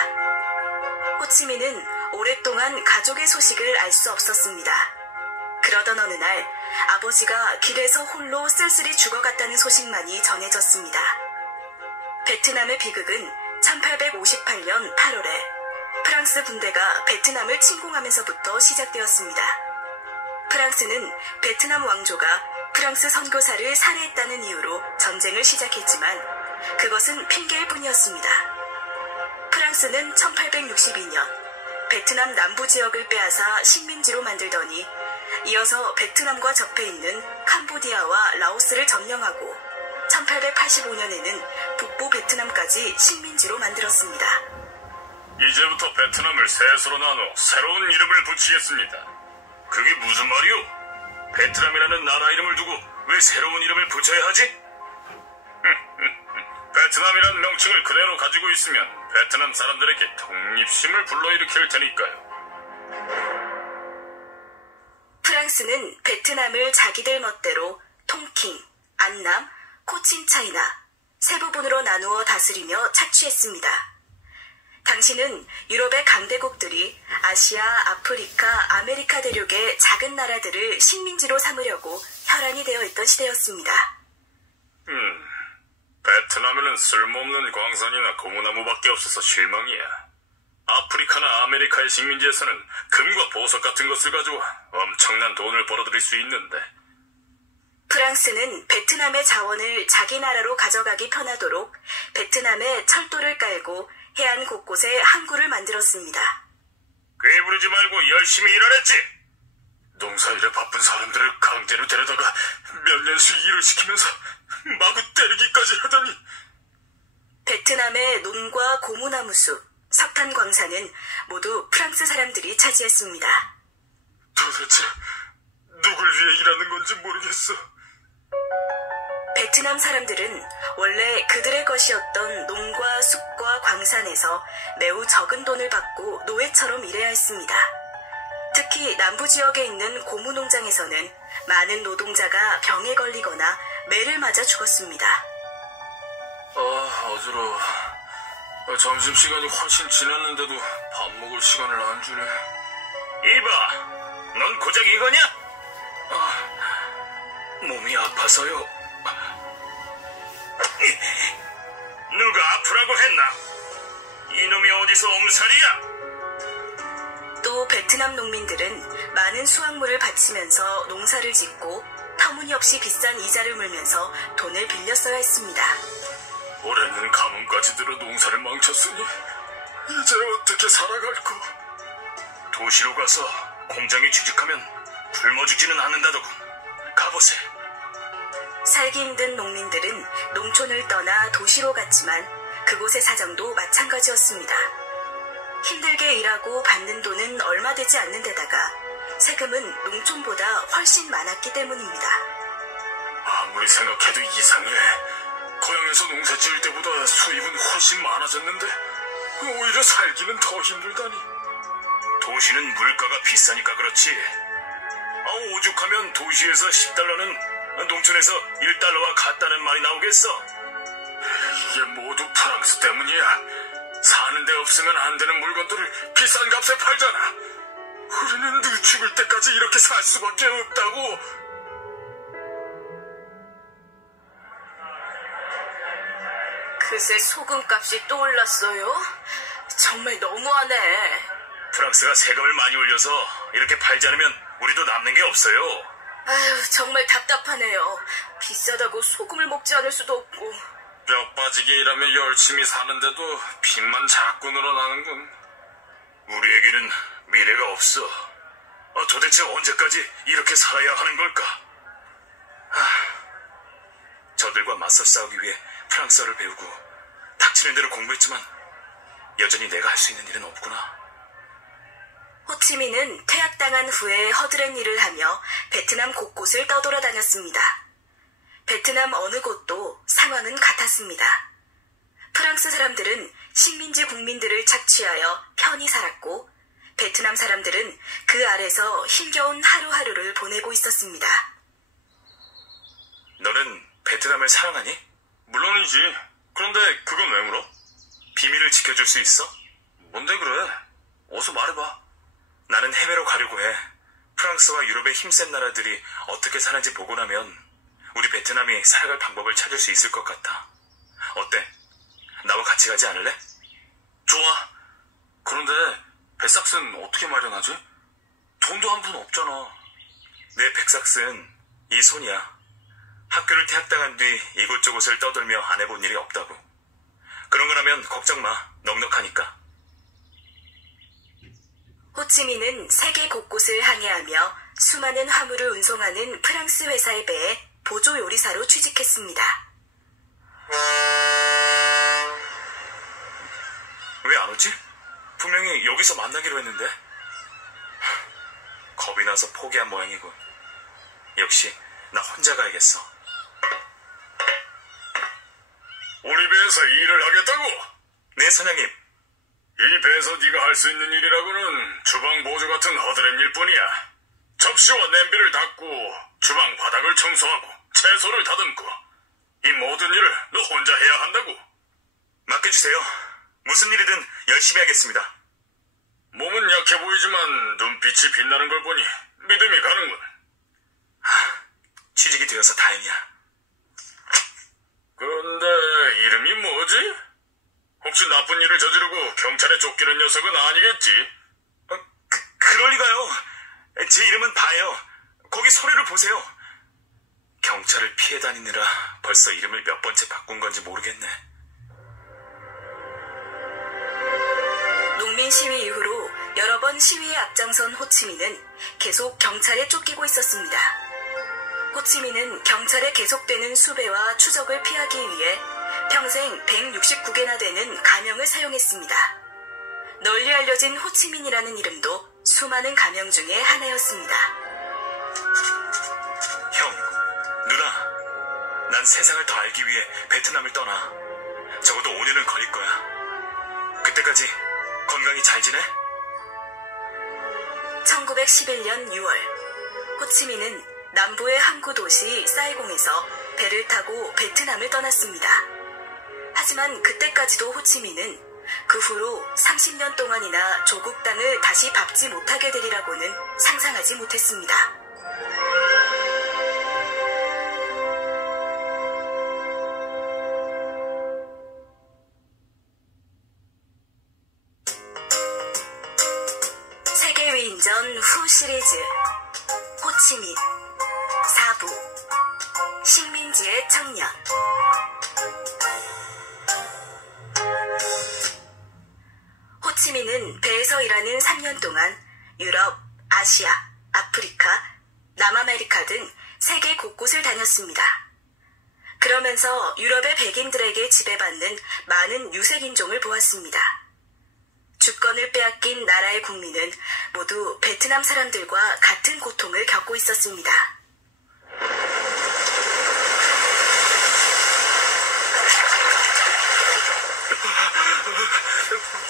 호치민은 오랫동안 가족의 소식을 알 수 없었습니다. 그러던 어느 날 아버지가 길에서 홀로 쓸쓸히 죽어갔다는 소식만이 전해졌습니다. 베트남의 비극은 1858년 8월에 프랑스 군대가 베트남을 침공하면서부터 시작되었습니다. 프랑스는 베트남 왕조가 프랑스 선교사를 살해했다는 이유로 전쟁을 시작했지만 그것은 핑계일 뿐이었습니다. 프랑스는 1862년 베트남 남부 지역을 빼앗아 식민지로 만들더니 이어서 베트남과 접해 있는 캄보디아와 라오스를 점령하고 1885년에는 북부 베트남까지 식민지로 만들었습니다. 이제부터 베트남을 셋으로 나누어 새로운 이름을 붙이겠습니다. 그게 무슨 말이오? 베트남이라는 나라 이름을 두고 왜 새로운 이름을 붙여야 하지? 베트남이라는 명칭을 그대로 가지고 있으면 베트남 사람들에게 독립심을 불러일으킬 테니까요. 프랑스는 베트남을 자기들 멋대로 통킹, 안남, 코친차이나 세 부분으로 나누어 다스리며 착취했습니다. 당시는 유럽의 강대국들이 아시아, 아프리카, 아메리카 대륙의 작은 나라들을 식민지로 삼으려고 혈안이 되어 있던 시대였습니다. 베트남에는 쓸모없는 광산이나 고무나무밖에 없어서 실망이야. 아프리카나 아메리카의 식민지에서는 금과 보석 같은 것을 가져와 엄청난 돈을 벌어들일 수 있는데 프랑스는 베트남의 자원을 자기 나라로 가져가기 편하도록 베트남에 철도를 깔고 해안 곳곳에 항구를 만들었습니다. 꽤 부르지 말고 열심히 일하랬지. 농사일에 바쁜 사람들을 강제로 데려다가 몇 년씩 일을 시키면서 마구 때리기까지 하다니. 베트남의 논과 고무나무 숲, 석탄 광산은 모두 프랑스 사람들이 차지했습니다. 도대체 누굴 위해 일하는 건지 모르겠어. 베트남 사람들은 원래 그들의 것이었던 논과 숲과 광산에서 매우 적은 돈을 받고 노예처럼 일해야 했습니다. 특히 남부 지역에 있는 고무 농장에서는 많은 노동자가 병에 걸리거나 매를 맞아 죽었습니다. 어지러워. 점심시간이 훨씬 지났는데도 밥 먹을 시간을 안 주네. 이봐, 넌 고작 이거냐? 몸이 아파서요. 누가 아프라고 했나? 이놈이 어디서 엄살이야? 또 베트남 농민들은 많은 수확물을 바치면서 농사를 짓고 터무니없이 비싼 이자를 물면서 돈을 빌려 써야 했습니다. 올해는 가뭄까지 들어 농사를 망쳤으니 이제 어떻게 살아갈까? 도시로 가서 공장에 취직하면 굶어 죽지는 않는다더군. 가보세. 살기 힘든 농민들은 농촌을 떠나 도시로 갔지만 그곳의 사정도 마찬가지였습니다. 힘들게 일하고 받는 돈은 얼마 되지 않는 데다가 세금은 농촌보다 훨씬 많았기 때문입니다. 아무리 생각해도 이상해. 고향에서 농사 지을 때보다 수입은 훨씬 많아졌는데 오히려 살기는 더 힘들다니. 도시는 물가가 비싸니까 그렇지. 오죽하면 도시에서 10달러는 농촌에서 1달러와 같다는 말이 나오겠어. 이게 모두 프랑스 때문이야. 사는 데 없으면 안 되는 물건들을 비싼 값에 팔잖아. 우리는 늘 죽을 때까지 이렇게 살 수밖에 없다고. 글쎄 소금값이 또 올랐어요? 정말 너무하네. 프랑스가 세금을 많이 올려서 이렇게 팔지 않으면 우리도 남는 게 없어요. 아휴, 정말 답답하네요. 비싸다고 소금을 먹지 않을 수도 없고. 뼈 빠지게 일하며 열심히 사는데도 빚만 자꾸 늘어나는군. 우리에게는 미래가 없어. 도대체 언제까지 이렇게 살아야 하는 걸까? 저들과 맞서 싸우기 위해 프랑스어를 배우고 닥치는 대로 공부했지만 여전히 내가 할 수 있는 일은 없구나. 호치민은 퇴학당한 후에 허드렛 일을 하며 베트남 곳곳을 떠돌아다녔습니다. 베트남 어느 곳도 상황은 같았습니다. 프랑스 사람들은 식민지 국민들을 착취하여 편히 살았고 베트남 사람들은 그 아래서 힘겨운 하루하루를 보내고 있었습니다. 너는 베트남을 사랑하니? 물론이지. 그런데 그건 왜 물어? 비밀을 지켜줄 수 있어? 뭔데 그래? 어서 말해봐. 나는 해외로 가려고 해. 프랑스와 유럽의 힘센 나라들이 어떻게 사는지 보고 나면 우리 베트남이 살아갈 방법을 찾을 수 있을 것 같아. 어때? 나와 같이 가지 않을래? 좋아. 그런데 백삭스는 어떻게 마련하지? 돈도 한 푼 없잖아. 내 백삭스는 이 손이야. 학교를 퇴학당한 뒤 이곳저곳을 떠돌며 안 해본 일이 없다고. 그런 거라면 걱정 마. 넉넉하니까. 호치민은 세계 곳곳을 항해하며 수많은 화물을 운송하는 프랑스 회사의 배에 보조 요리사로 취직했습니다. 왜 안 오지? 분명히 여기서 만나기로 했는데. 겁이 나서 포기한 모양이군. 역시 나 혼자 가야겠어. 우리 배에서 일을 하겠다고? 네, 사장님. 이 배에서 네가 할 수 있는 일이라고는 주방 보조 같은 허드렛 일뿐이야. 접시와 냄비를 닦고 주방 바닥을 청소하고 채소를 다듬고 이 모든 일을 너 혼자 해야 한다고. 맡겨주세요. 무슨 일이든 열심히 하겠습니다. 몸은 약해 보이지만 눈빛이 빛나는 걸 보니 믿음이 가는군. 취직이 되어서 다행이야. 그런데 이름이 뭐지? 혹시 나쁜 일을 저지르고 경찰에 쫓기는 녀석은 아니겠지? 그럴 리가요. 제 이름은 바예요. 거기 서류를 보세요. 경찰을 피해 다니느라 벌써 이름을 몇 번째 바꾼 건지 모르겠네. 농민 시위 이후로 여러 번 시위에 앞장선 호치민은 계속 경찰에 쫓기고 있었습니다. 호치민은 경찰의 계속되는 수배와 추적을 피하기 위해 평생 169개나 되는 가명을 사용했습니다. 널리 알려진 호치민이라는 이름도 수많은 가명 중에 하나였습니다. 형, 누나, 난 세상을 더 알기 위해 베트남을 떠나. 적어도 5년은 걸릴 거야. 그때까지 건강히 잘 지내? 1911년 6월, 호치민은 남부의 항구 도시 사이공에서 배를 타고 베트남을 떠났습니다. 하지만 그때까지도 호치민은 그 후로 30년 동안이나 조국 땅을 다시 밟지 못하게 되리라고는 상상하지 못했습니다. 세계위인전 후 시리즈 호치민 4부 식민지의 청년. 호치민은 배에서 일하는 3년 동안 유럽, 아시아, 아프리카, 남아메리카 등 세계 곳곳을 다녔습니다. 그러면서 유럽의 백인들에게 지배받는 많은 유색인종을 보았습니다. 주권을 빼앗긴 나라의 국민은 모두 베트남 사람들과 같은 고통을 겪고 있었습니다.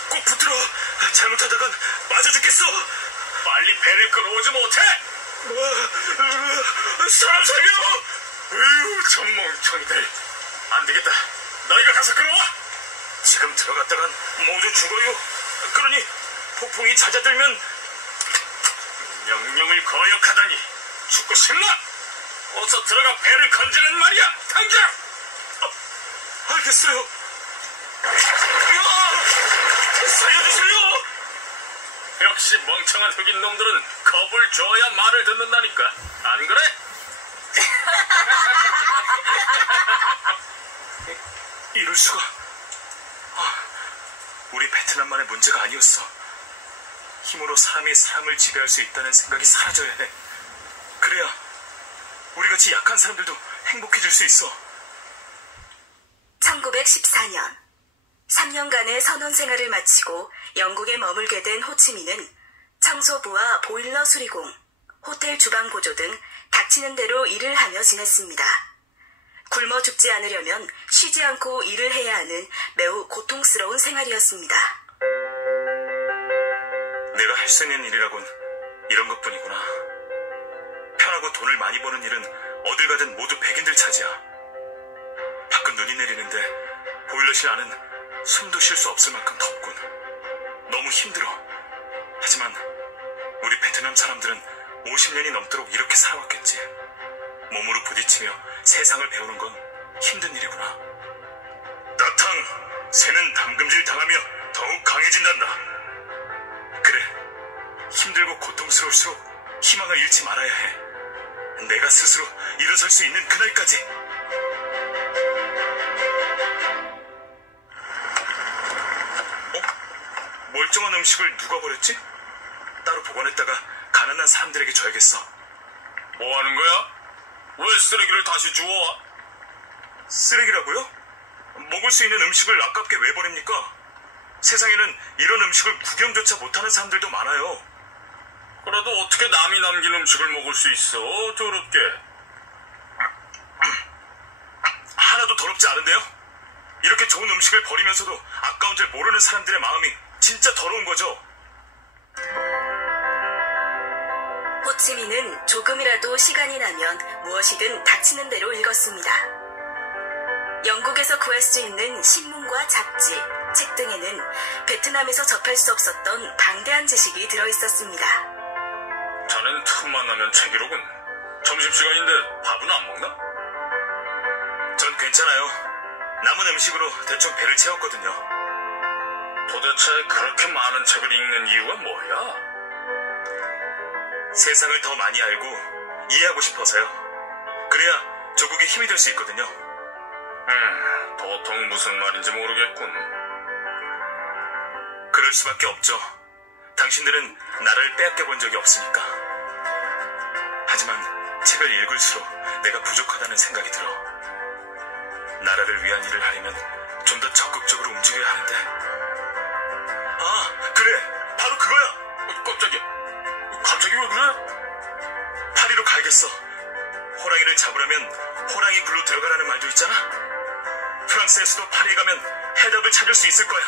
꼭 붙들어. 잘못하다간 빠져 죽겠어. 빨리 배를 끌어오지 못해? 사람 살려. 저 멍청이들. 안 되겠다. 너희가 가서 끌어와. 지금 들어갔다간 모두 죽어요. 그러니 폭풍이 잦아들면 명령을 거역하다니 죽고 싶나? 어서 들어가 배를 건지란 말이야. 당장. 알겠어요. 살려주세요. 역시 멍청한 흑인 놈들은 겁을 줘야 말을 듣는다니까. 안 그래? 이럴 수가. 우리 베트남만의 문제가 아니었어. 힘으로 사람이 사람을 지배할 수 있다는 생각이 사라져야 해. 그래야 우리같이 약한 사람들도 행복해질 수 있어. 1914년 3년간의 선원 생활을 마치고 영국에 머물게 된 호치민은 청소부와 보일러 수리공, 호텔 주방 보조 등 닥치는 대로 일을 하며 지냈습니다. 굶어 죽지 않으려면 쉬지 않고 일을 해야 하는 매우 고통스러운 생활이었습니다. 내가 할 수 있는 일이라곤 이런 것뿐이구나. 편하고 돈을 많이 버는 일은 어딜 가든 모두 백인들 차지야. 밖은 눈이 내리는데 보일러실 안은 숨도 쉴 수 없을 만큼 덥군. 너무 힘들어. 하지만 우리 베트남 사람들은 50년이 넘도록 이렇게 살아왔겠지. 몸으로 부딪히며 세상을 배우는 건 힘든 일이구나. 나탕, 새는 담금질 당하며 더욱 강해진단다. 그래, 힘들고 고통스러울수록 희망을 잃지 말아야 해. 내가 스스로 일어설 수 있는 그날까지. 멀쩡한 음식을 누가 버렸지? 따로 보관했다가 가난한 사람들에게 줘야겠어. 뭐 하는 거야? 왜 쓰레기를 다시 주워? 쓰레기라고요? 먹을 수 있는 음식을 아깝게 왜 버립니까? 세상에는 이런 음식을 구경조차 못하는 사람들도 많아요. 그래도 어떻게 남이 남긴 음식을 먹을 수 있어? 더럽게. 하나도 더럽지 않은데요? 이렇게 좋은 음식을 버리면서도 아까운 줄 모르는 사람들의 마음이 진짜 더러운 거죠. 호치민은 조금이라도 시간이 나면 무엇이든 닥치는 대로 읽었습니다. 영국에서 구할 수 있는 신문과 잡지, 책 등에는 베트남에서 접할 수 없었던 방대한 지식이 들어있었습니다. 자넨 틈만 나면 책이로군. 점심시간인데 밥은 안 먹나? 전 괜찮아요. 남은 음식으로 대충 배를 채웠거든요. 도대체 그렇게 많은 책을 읽는 이유가 뭐야? 세상을 더 많이 알고 이해하고 싶어서요. 그래야 조국의 힘이 될 수 있거든요. 도통 무슨 말인지 모르겠군. 그럴 수밖에 없죠. 당신들은 나라를 빼앗겨 본 적이 없으니까. 하지만 책을 읽을수록 내가 부족하다는 생각이 들어. 나라를 위한 일을 하려면 좀 더 적극적으로 움직여야 하는데. 아, 그래. 바로 그거야. 깜짝이야. 갑자기 왜 그래? 파리로 가야겠어. 호랑이를 잡으려면 호랑이 굴로 들어가라는 말도 있잖아. 프랑스의 수도 파리에 가면 해답을 찾을 수 있을 거야.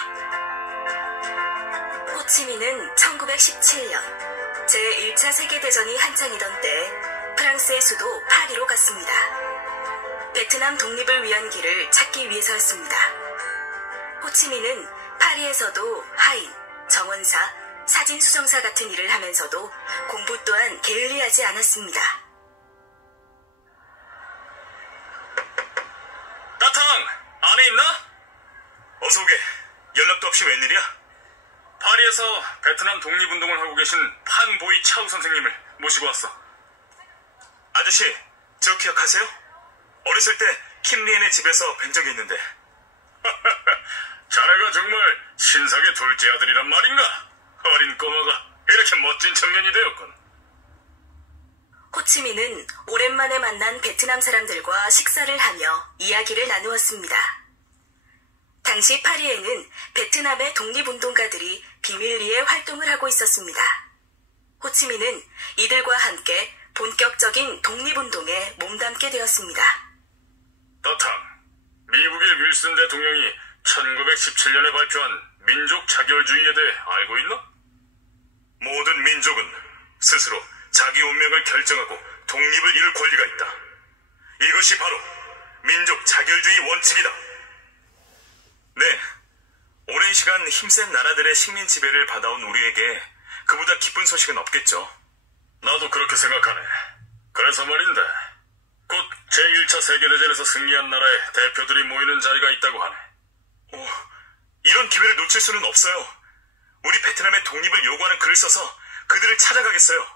호치민은 1917년 제1차 세계대전이 한창이던 때 프랑스의 수도 파리로 갔습니다. 베트남 독립을 위한 길을 찾기 위해서였습니다. 호치민은 파리에서도 하인, 정원사, 사진 수정사 같은 일을 하면서도 공부 또한 게을리하지 않았습니다. 따탕, 안에 있나? 어서 오게. 연락도 없이 웬일이야? 파리에서 베트남 독립운동을 하고 계신 판보이 차우 선생님을 모시고 왔어. 아저씨, 저 기억하세요? 어렸을 때 킴리엔의 집에서 뵌 적이 있는데. 자네가 정말 신석의 둘째 아들이란 말인가? 어린 꼬마가 이렇게 멋진 청년이 되었군. 호치민은 오랜만에 만난 베트남 사람들과 식사를 하며 이야기를 나누었습니다. 당시 파리에는 베트남의 독립운동가들이 비밀리에 활동을 하고 있었습니다. 호치민은 이들과 함께 본격적인 독립운동에 몸담게 되었습니다. 따탕, 미국의 윌슨 대통령이 1917년에 발표한 민족 자결주의에 대해 알고 있나? 모든 민족은 스스로 자기 운명을 결정하고 독립을 이룰 권리가 있다. 이것이 바로 민족 자결주의 원칙이다. 네, 오랜 시간 힘센 나라들의 식민 지배를 받아온 우리에게 그보다 기쁜 소식은 없겠죠. 나도 그렇게 생각하네. 그래서 말인데, 곧 제1차 세계대전에서 승리한 나라의 대표들이 모이는 자리가 있다고 하네. 이런 기회를 놓칠 수는 없어요. 우리 베트남의 독립을 요구하는 글을 써서 그들을 찾아가겠어요.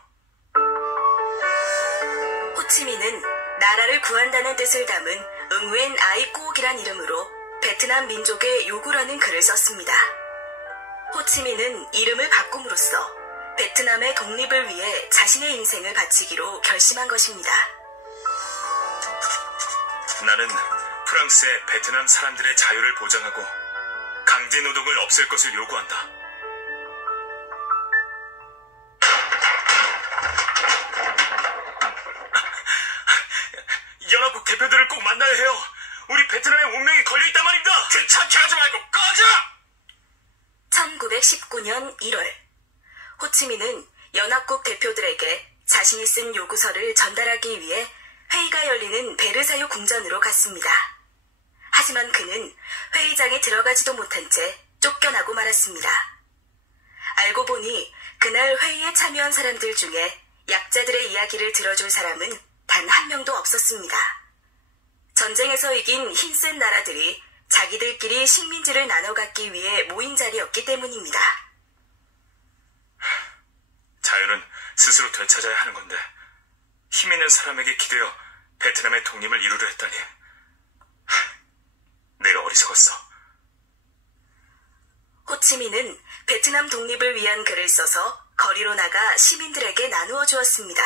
호치민은 나라를 구한다는 뜻을 담은 응웬 아이꼬옥이란 이름으로 베트남 민족의 요구라는 글을 썼습니다. 호치민은 이름을 바꿈으로써 베트남의 독립을 위해 자신의 인생을 바치기로 결심한 것입니다. 나는 프랑스의 베트남 사람들의 자유를 보장하고 강제 노동을 없앨 것을 요구한다. 연합국 대표들을 꼭 만나야 해요. 우리 베트남의 운명이 걸려있단 말입니다. 귀찮게 하지 말고 꺼져! 1919년 1월, 호치민은 연합국 대표들에게 자신이 쓴 요구서를 전달하기 위해 회의가 열리는 베르사유 궁전으로 갔습니다. 하지만 그는 회의장에 들어가지도 못한 채 쫓겨나고 말았습니다. 알고 보니 그날 회의에 참여한 사람들 중에 약자들의 이야기를 들어줄 사람은 단 한 명도 없었습니다. 전쟁에서 이긴 힘센 나라들이 자기들끼리 식민지를 나눠 갖기 위해 모인 자리였기 때문입니다. 자유는 스스로 되찾아야 하는 건데 힘 있는 사람에게 기대어 베트남의 독립을 이루려 했다니. 내가 어리석었어. 호치민은 베트남 독립을 위한 글을 써서 거리로 나가 시민들에게 나누어 주었습니다.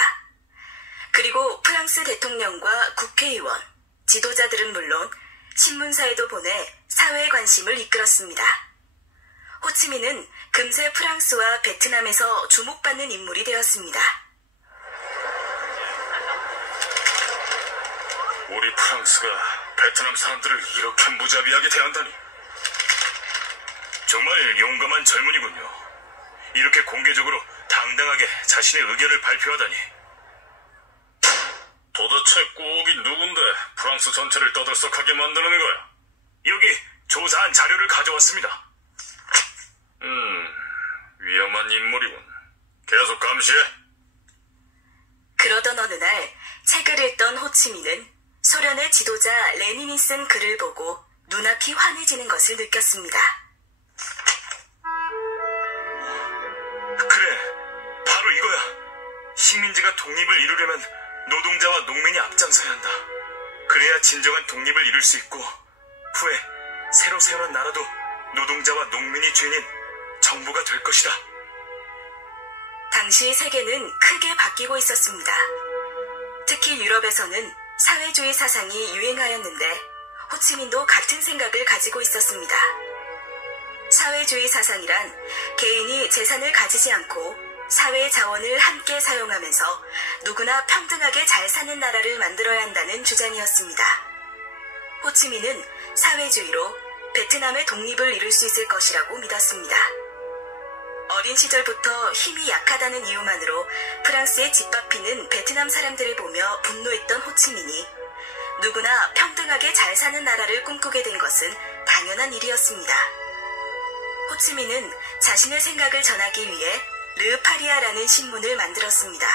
그리고 프랑스 대통령과 국회의원, 지도자들은 물론 신문사에도 보내 사회의 관심을 이끌었습니다. 호치민은 금세 프랑스와 베트남에서 주목받는 인물이 되었습니다. 우리 프랑스가 베트남 사람들을 이렇게 무자비하게 대한다니. 정말 용감한 젊은이군요. 이렇게 공개적으로 당당하게 자신의 의견을 발표하다니. 도대체 꼭이 누군데 프랑스 전체를 떠들썩하게 만드는 거야? 여기 조사한 자료를 가져왔습니다. 위험한 인물이군. 계속 감시해. 그러던 어느 날 책을 읽던 호치민은 소련의 지도자 레닌이 쓴 글을 보고 눈앞이 환해지는 것을 느꼈습니다. 그래, 바로 이거야. 식민지가 독립을 이루려면 노동자와 농민이 앞장서야 한다. 그래야 진정한 독립을 이룰 수 있고 후에 새로 세워난 나라도 노동자와 농민이 주인인 정부가 될 것이다. 당시 세계는 크게 바뀌고 있었습니다. 특히 유럽에서는 사회주의 사상이 유행하였는데 호치민도 같은 생각을 가지고 있었습니다. 사회주의 사상이란 개인이 재산을 가지지 않고 사회의 자원을 함께 사용하면서 누구나 평등하게 잘 사는 나라를 만들어야 한다는 주장이었습니다. 호치민은 사회주의로 베트남의 독립을 이룰 수 있을 것이라고 믿었습니다. 어린 시절부터 힘이 약하다는 이유만으로 프랑스에 짓밟히는 베트남 사람들을 보며 분노했던 호치민이 누구나 평등하게 잘 사는 나라를 꿈꾸게 된 것은 당연한 일이었습니다. 호치민은 자신의 생각을 전하기 위해 르 파리아라는 신문을 만들었습니다.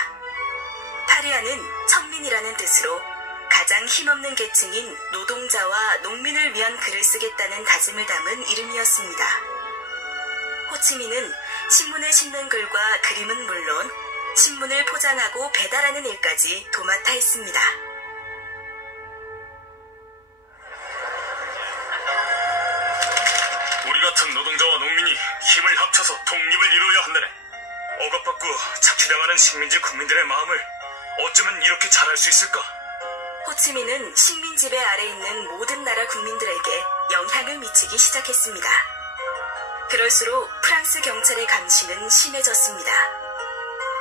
파리아는 천민이라는 뜻으로 가장 힘없는 계층인 노동자와 농민을 위한 글을 쓰겠다는 다짐을 담은 이름이었습니다. 호치민은 신문에 싣는 글과 그림은 물론 신문을 포장하고 배달하는 일까지 도맡아 했습니다. 우리 같은 노동자와 농민이 힘을 합쳐서 독립을 이루어야 한다네. 억압받고 착취당하는 식민지 국민들의 마음을 어쩌면 이렇게 잘할 수 있을까? 호치민은 식민 지배 아래 있는 모든 나라 국민들에게 영향을 미치기 시작했습니다. 그럴수록 프랑스 경찰의 감시는 심해졌습니다.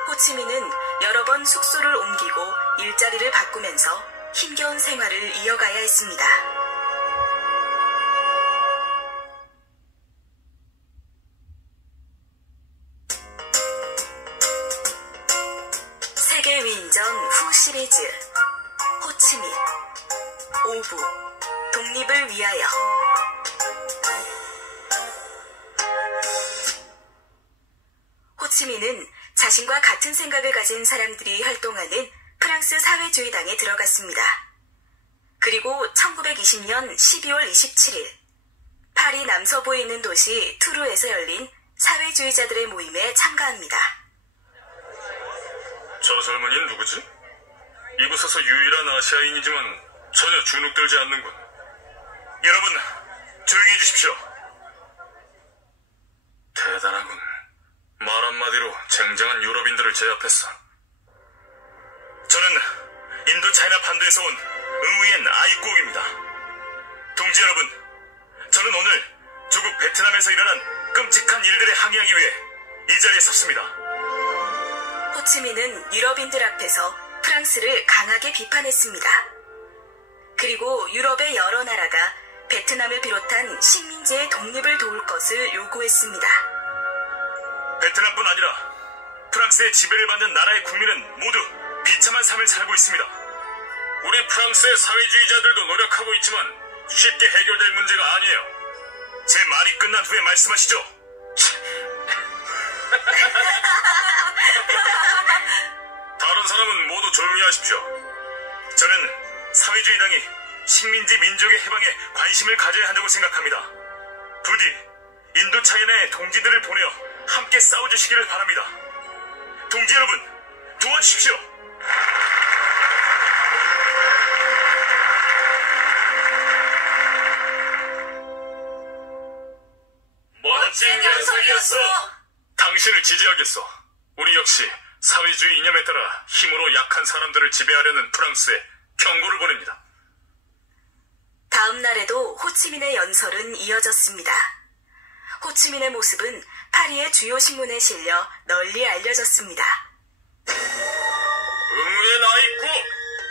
호치민은 여러 번 숙소를 옮기고 일자리를 바꾸면서 힘겨운 생활을 이어가야 했습니다. 세계 위인전 후 시리즈 호치민 5부 독립을 위하여. 호치민은 자신과 같은 생각을 가진 사람들이 활동하는 프랑스 사회주의당에 들어갔습니다. 그리고 1920년 12월 27일 파리 남서부에 있는 도시 투르에서 열린 사회주의자들의 모임에 참가합니다. 저 젊은이는 누구지? 이곳에서 유일한 아시아인이지만 전혀 주눅들지 않는군. 여러분, 조용히 해주십시오. 대단하군. 말 한마디로 쟁쟁한 유럽인들을 제압했어. 저는 인도 차이나 반도에서 온 응우ien 아이꾸옥입니다. 동지 여러분, 저는 오늘 조국 베트남에서 일어난 끔찍한 일들에 항의하기 위해 이 자리에 섰습니다. 호치민은 유럽인들 앞에서 프랑스를 강하게 비판했습니다. 그리고 유럽의 여러 나라가 베트남을 비롯한 식민지의 독립을 도울 것을 요구했습니다. 베트남뿐 아니라 프랑스의 지배를 받는 나라의 국민은 모두 비참한 삶을 살고 있습니다. 우리 프랑스의 사회주의자들도 노력하고 있지만 쉽게 해결될 문제가 아니에요. 제 말이 끝난 후에 말씀하시죠. 다른 사람은 모두 조용히 하십시오. 저는 사회주의당이 식민지 민족의 해방에 관심을 가져야 한다고 생각합니다. 부디 인도 차이나의 동지들을 보내어 함께 싸워주시기를 바랍니다. 동지 여러분, 도와주십시오. 멋진 연설이었어. 당신을 지지하겠어. 우리 역시 사회주의 이념에 따라 힘으로 약한 사람들을 지배하려는 프랑스에 경고를 보냅니다. 다음 날에도 호치민의 연설은 이어졌습니다. 호치민의 모습은 파리의 주요 신문에 실려 널리 알려졌습니다. 응우ien 아이꾸,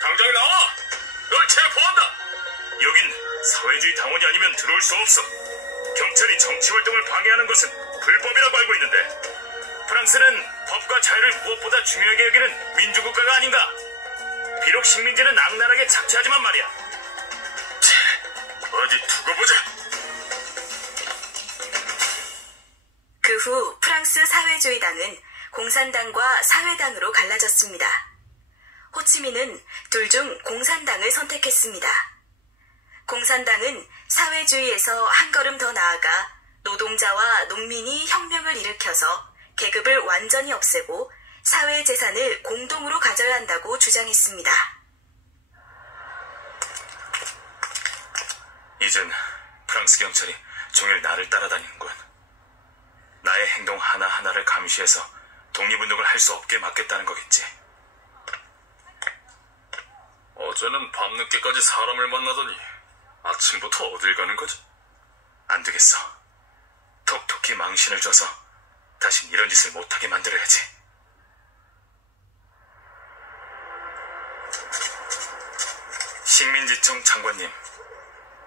당장 나와! 널 체포한다! 여긴 사회주의 당원이 아니면 들어올 수 없어. 경찰이 정치활동을 방해하는 것은 불법이라고 알고 있는데 프랑스는 법과 자유를 무엇보다 중요하게 여기는 민주국가가 아닌가? 비록 식민지는 악랄하게 착취하지만 말이야. 어디 두고 보자. 그 후 프랑스 사회주의당은 공산당과 사회당으로 갈라졌습니다. 호치민은 둘 중 공산당을 선택했습니다. 공산당은 사회주의에서 한 걸음 더 나아가 노동자와 농민이 혁명을 일으켜서 계급을 완전히 없애고 사회 재산을 공동으로 가져야 한다고 주장했습니다. 이젠 프랑스 경찰이 종일 나를 따라다니는군. 나의 행동 하나하나를 감시해서 독립운동을 할 수 없게 막겠다는 거겠지. 어제는 밤늦게까지 사람을 만나더니 아침부터 어딜 가는 거지? 안 되겠어. 톡톡히 망신을 줘서 다신 이런 짓을 못하게 만들어야지. 식민지청 장관님,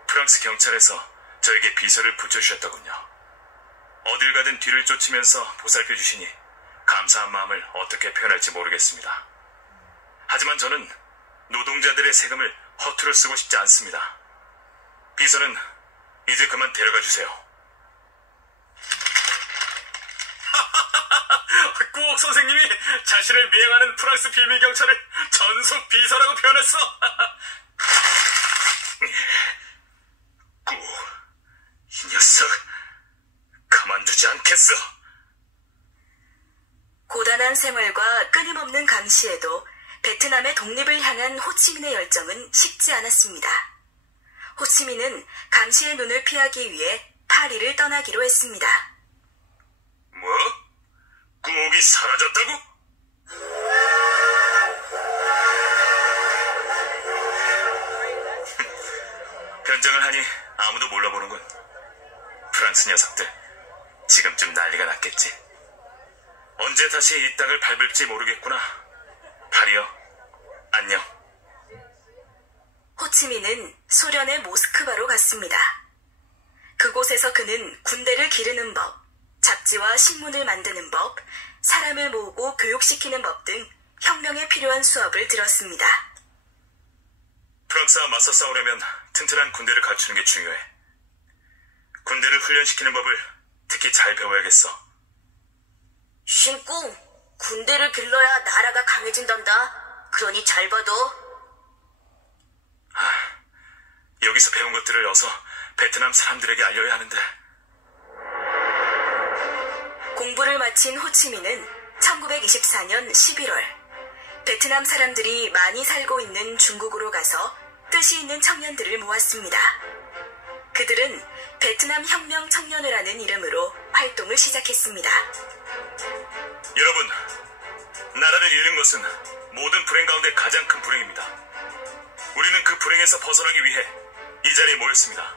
프랑스 경찰에서 저에게 비서를 붙여주셨더군요. 어딜 가든 뒤를 쫓으면서 보살펴 주시니 감사한 마음을 어떻게 표현할지 모르겠습니다. 하지만 저는 노동자들의 세금을 허투루 쓰고 싶지 않습니다. 비서는 이제 그만 데려가 주세요. 꾸옥 선생님이 자신을 미행하는 프랑스 비밀경찰을 전속 비서라고 표현했어. 이 녀석 가만두지 않겠어. 고단한 생활과 끊임없는 감시에도 베트남의 독립을 향한 호치민의 열정은 식지 않았습니다. 호치민은 감시의 눈을 피하기 위해 파리를 떠나기로 했습니다. 뭐? 꾸옥이 사라졌다고? 변장을 하니 아무도 몰라보는군. 프랑스 녀석들 지금쯤 난리가 났겠지. 언제 다시 이 땅을 밟을지 모르겠구나. 파리여, 안녕. 호치민은 소련의 모스크바로 갔습니다. 그곳에서 그는 군대를 기르는 법, 잡지와 신문을 만드는 법, 사람을 모으고 교육시키는 법 등 혁명에 필요한 수업을 들었습니다. 프랑스와 맞서 싸우려면 튼튼한 군대를 갖추는 게 중요해. 군대를 훈련시키는 법을 특히 잘 배워야겠어. 신궁, 군대를 길러야 나라가 강해진단다. 그러니 잘 봐둬. 여기서 배운 것들을 어서 베트남 사람들에게 알려야 하는데. 공부를 마친 호치민은 1924년 11월 베트남 사람들이 많이 살고 있는 중국으로 가서 뜻이 있는 청년들을 모았습니다. 그들은 베트남 혁명 청년회라는 이름으로 활동을 시작했습니다. 여러분, 나라를 잃는 것은 모든 불행 가운데 가장 큰 불행입니다. 우리는 그 불행에서 벗어나기 위해 이 자리에 모였습니다.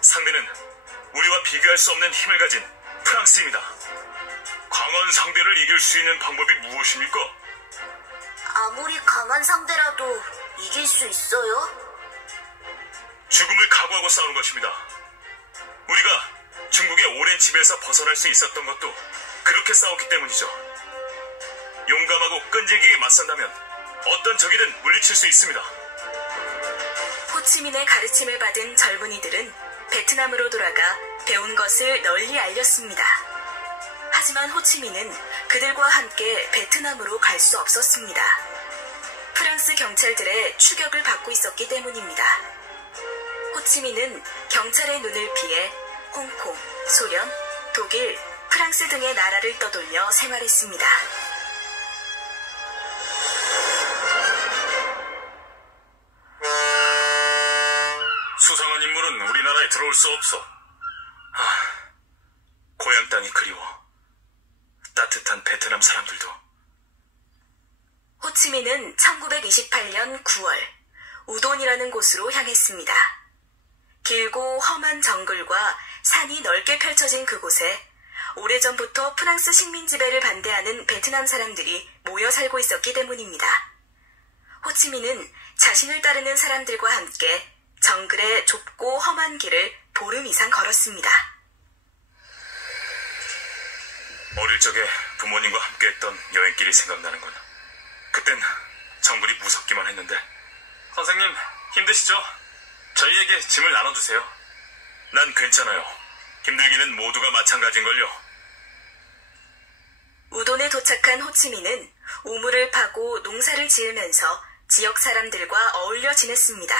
상대는 우리와 비교할 수 없는 힘을 가진 프랑스입니다. 강한 상대를 이길 수 있는 방법이 무엇입니까? 아무리 강한 상대라도 이길 수 있어요? 죽음을 각오하고 싸우는 것입니다. 우리가 중국의 오랜 지배에서 벗어날 수 있었던 것도 그렇게 싸웠기 때문이죠. 용감하고 끈질기게 맞선다면 어떤 적이든 물리칠 수 있습니다. 호치민의 가르침을 받은 젊은이들은 베트남으로 돌아가 배운 것을 널리 알렸습니다. 하지만 호치민은 그들과 함께 베트남으로 갈 수 없었습니다. 프랑스 경찰들의 추격을 받고 있었기 때문입니다. 호치민은 경찰의 눈을 피해 홍콩, 소련, 독일, 프랑스 등의 나라를 떠돌며 생활했습니다. 수상한 인물은 우리나라에 들어올 수 없어. 고향 땅이 그리워. 따뜻한 베트남 사람들도. 호치민은 1928년 9월 우돈이라는 곳으로 향했습니다. 길고 험한 정글과 산이 넓게 펼쳐진 그곳에 오래전부터 프랑스 식민 지배를 반대하는 베트남 사람들이 모여 살고 있었기 때문입니다. 호치민은 자신을 따르는 사람들과 함께 정글의 좁고 험한 길을 보름 이상 걸었습니다. 어릴 적에 부모님과 함께했던 여행길이 생각나는군. 그땐 정글이 무섭기만 했는데. 선생님, 힘드시죠? 저희에게 짐을 나눠주세요. 난 괜찮아요. 힘들기는 모두가 마찬가지인걸요. 우돈에 도착한 호치민은 우물을 파고 농사를 지으면서 지역 사람들과 어울려 지냈습니다.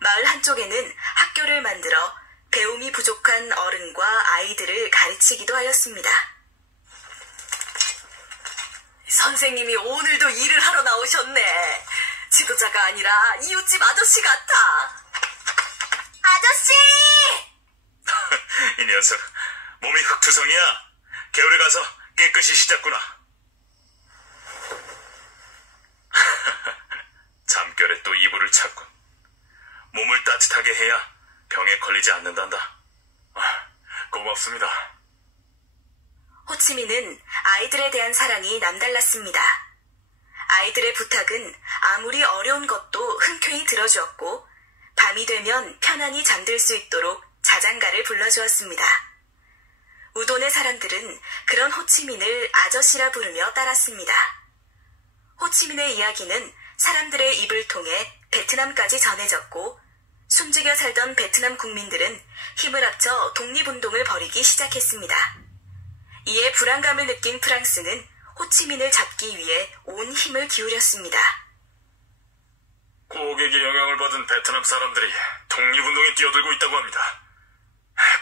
마을 한쪽에는 학교를 만들어 배움이 부족한 어른과 아이들을 가르치기도 하였습니다. 선생님이 오늘도 일을 하러 나오셨네. 지도자가 아니라 이웃집 아저씨 같아. 아저씨! 이 녀석, 몸이 흙투성이야. 겨울에 가서 깨끗이 씻었구나. 잠결에 또 이불을 찾군. 몸을 따뜻하게 해야 병에 걸리지 않는단다. 고맙습니다. 호치민은 아이들에 대한 사랑이 남달랐습니다. 아이들의 부탁은 아무리 어려운 것도 흔쾌히 들어주었고 밤이 되면 편안히 잠들 수 있도록 자장가를 불러주었습니다. 우돈의 사람들은 그런 호치민을 아저씨라 부르며 따랐습니다. 호치민의 이야기는 사람들의 입을 통해 베트남까지 전해졌고 숨죽여 살던 베트남 국민들은 힘을 합쳐 독립운동을 벌이기 시작했습니다. 이에 불안감을 느낀 프랑스는 호치민을 잡기 위해 온 힘을 기울였습니다. 구옥에게 영향을 받은 베트남 사람들이 독립운동에 뛰어들고 있다고 합니다.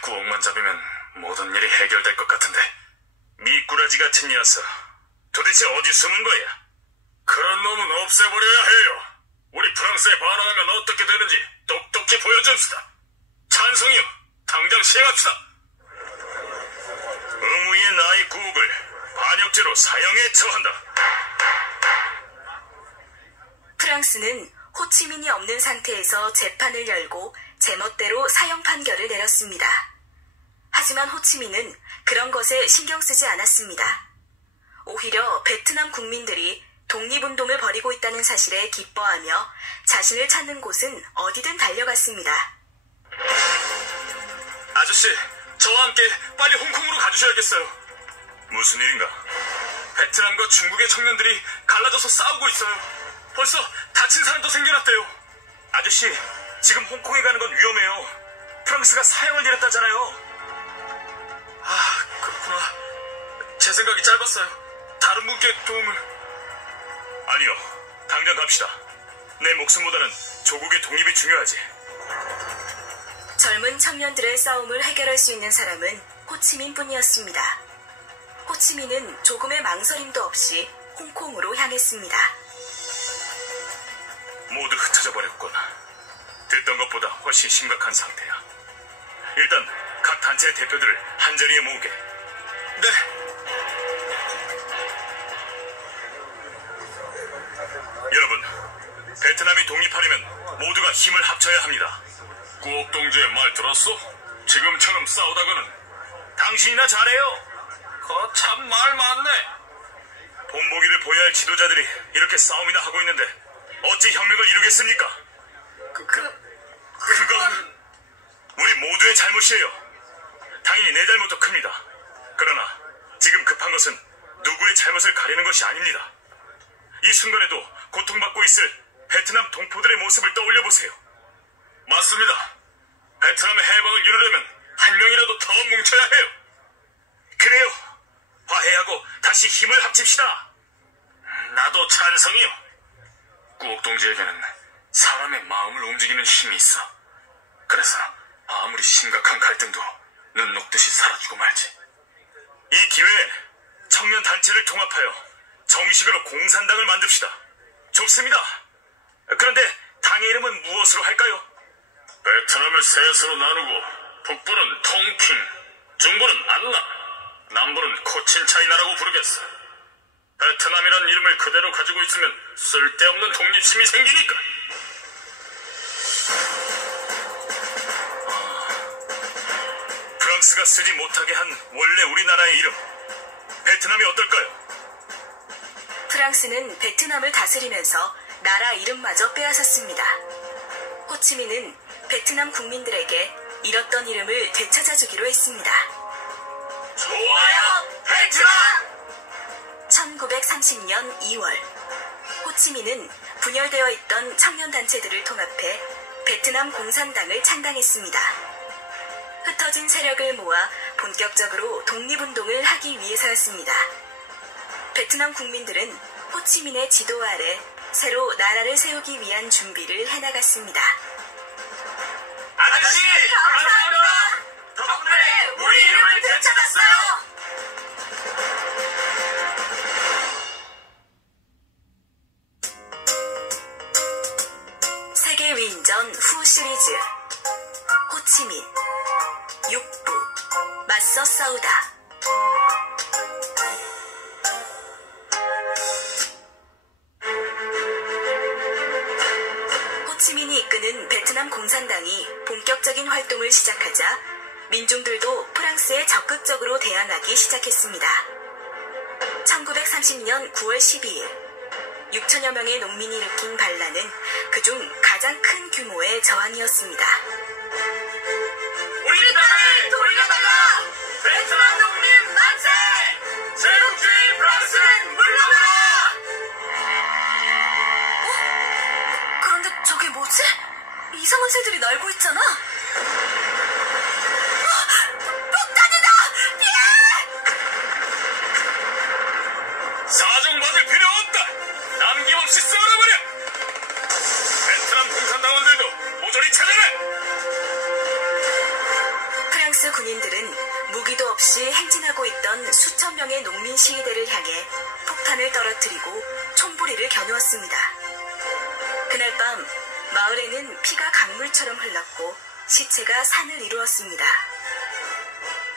구옥만 잡으면 모든 일이 해결될 것 같은데. 미꾸라지 같은 녀석, 도대체 어디 숨은 거야? 그런 놈은 없애버려야 해요. 우리 프랑스에 반항하면 어떻게 되는지 똑똑히 보여줍시다. 찬성이요. 당장 시행합시다. 의무의 나의 구옥을 반역죄로 사형에 처한다. 프랑스는 호치민이 없는 상태에서 재판을 열고 제멋대로 사형 판결을 내렸습니다. 하지만 호치민은 그런 것에 신경 쓰지 않았습니다. 오히려 베트남 국민들이 독립운동을 벌이고 있다는 사실에 기뻐하며 자신을 찾는 곳은 어디든 달려갔습니다. 아저씨, 저와 함께 빨리 홍콩으로 가주셔야겠어요. 무슨 일인가? 베트남과 중국의 청년들이 갈라져서 싸우고 있어요. 벌써 다친 사람도 생겨났대요. 아저씨, 지금 홍콩에 가는 건 위험해요. 프랑스가 사형을 내렸다잖아요. 그렇구나. 제 생각이 짧았어요. 다른 분께 도움을... 아니요, 당장 갑시다. 내 목숨보다는 조국의 독립이 중요하지. 젊은 청년들의 싸움을 해결할 수 있는 사람은 호치민뿐이었습니다. 호치민은 조금의 망설임도 없이 홍콩으로 향했습니다. 모두 흩어져 버렸군. 듣던 것보다 훨씬 심각한 상태야. 일단 각 단체의 대표들을 한자리에 모으게. 네. 여러분, 베트남이 독립하려면 모두가 힘을 합쳐야 합니다. 구옥 동지의 말 들었어? 지금처럼 싸우다가는. 당신이나 잘해요. 참 말 많네. 본보기를 보여야 할 지도자들이 이렇게 싸움이나 하고 있는데 어찌 혁명을 이루겠습니까? 그건 우리 모두의 잘못이에요. 당연히 내 잘못도 큽니다. 그러나 지금 급한 것은 누구의 잘못을 가리는 것이 아닙니다. 이 순간에도 고통받고 있을 베트남 동포들의 모습을 떠올려보세요. 맞습니다. 베트남의 해방을 이루려면 한 명이라도 더 뭉쳐야 해요. 그래요. 화해하고 다시 힘을 합칩시다. 나도 찬성이요. 구옥 동지에게는 사람의 마음을 움직이는 힘이 있어. 그래서 아무리 심각한 갈등도 눈 녹듯이 사라지고 말지. 이 기회에 청년 단체를 통합하여 정식으로 공산당을 만듭시다. 좋습니다. 그런데 당의 이름은 무엇으로 할까요? 베트남을 셋으로 나누고 북부는 통킹, 중부는 안나, 남부는 코친차이나라고 부르겠어. 베트남이란 이름을 그대로 가지고 있으면 쓸데없는 독립심이 생기니까. 프랑스가 쓰지 못하게 한 원래 우리나라의 이름, 베트남이 어떨까요? 프랑스는 베트남을 다스리면서 나라 이름마저 빼앗았습니다. 호치민은 베트남 국민들에게 잃었던 이름을 되찾아주기로 했습니다. 좋아요, 베트남! 1930년 2월, 호치민은 분열되어 있던 청년단체들을 통합해 베트남 공산당을 창당했습니다. 흩어진 세력을 모아 본격적으로 독립운동을 하기 위해서였습니다. 베트남 국민들은 호치민의 지도 아래 새로 나라를 세우기 위한 준비를 해나갔습니다. 아저씨, 감사합니다. 덕분에 우리 이름을 되찾았어요. 세계 위인전 후 시리즈 맞서 싸우다. 호치민이 이끄는 베트남 공산당이 본격적인 활동을 시작하자 민중들도 프랑스에 적극적으로 대항하기 시작했습니다. 1930년 9월 12일 6천여 명의 농민이 일으킨 반란은 그중 가장 큰 규모의 저항이었습니다. 우리 땅을 돌려달라! 베트남 농민 만세! 제국주의 프랑스는 물러가라! 그런데 저게 뭐지? 이상한 새들이 날고 있잖아. 폭탄이다! 피해! 사정받을 필요 없다! 남김없이 썰어버려! 베트남 공산당원들도 모조리 찾아라! 프랑스 군인들은 무기도 없이 행진하고 있던 수천 명의 농민 시위대를 향해 폭탄을 떨어뜨리고 총부리를 겨누었습니다. 그날 밤 마을에는 피가 강물처럼 흘렀고 시체가 산을 이루었습니다.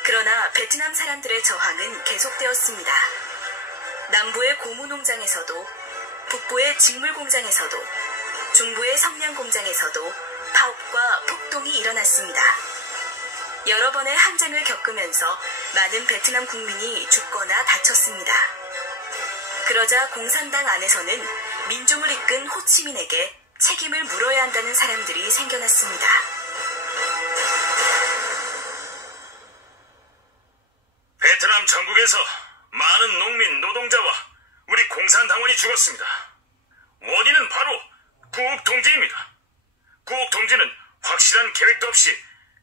그러나 베트남 사람들의 저항은 계속되었습니다. 남부의 고무 농장에서도, 북부의 직물 공장에서도, 중부의 성냥 공장에서도 파업과 폭동이 일어났습니다. 여러 번의 항쟁을 겪으면서 많은 베트남 국민이 죽거나 다쳤습니다. 그러자 공산당 안에서는 민중을 이끈 호치민에게 책임을 물어야 한다는 사람들이 생겨났습니다. 베트남 전국에서 많은 농민, 노동자와 우리 공산당원이 죽었습니다. 원인은 바로 구옥 동지입니다. 구옥 동지는 확실한 계획도 없이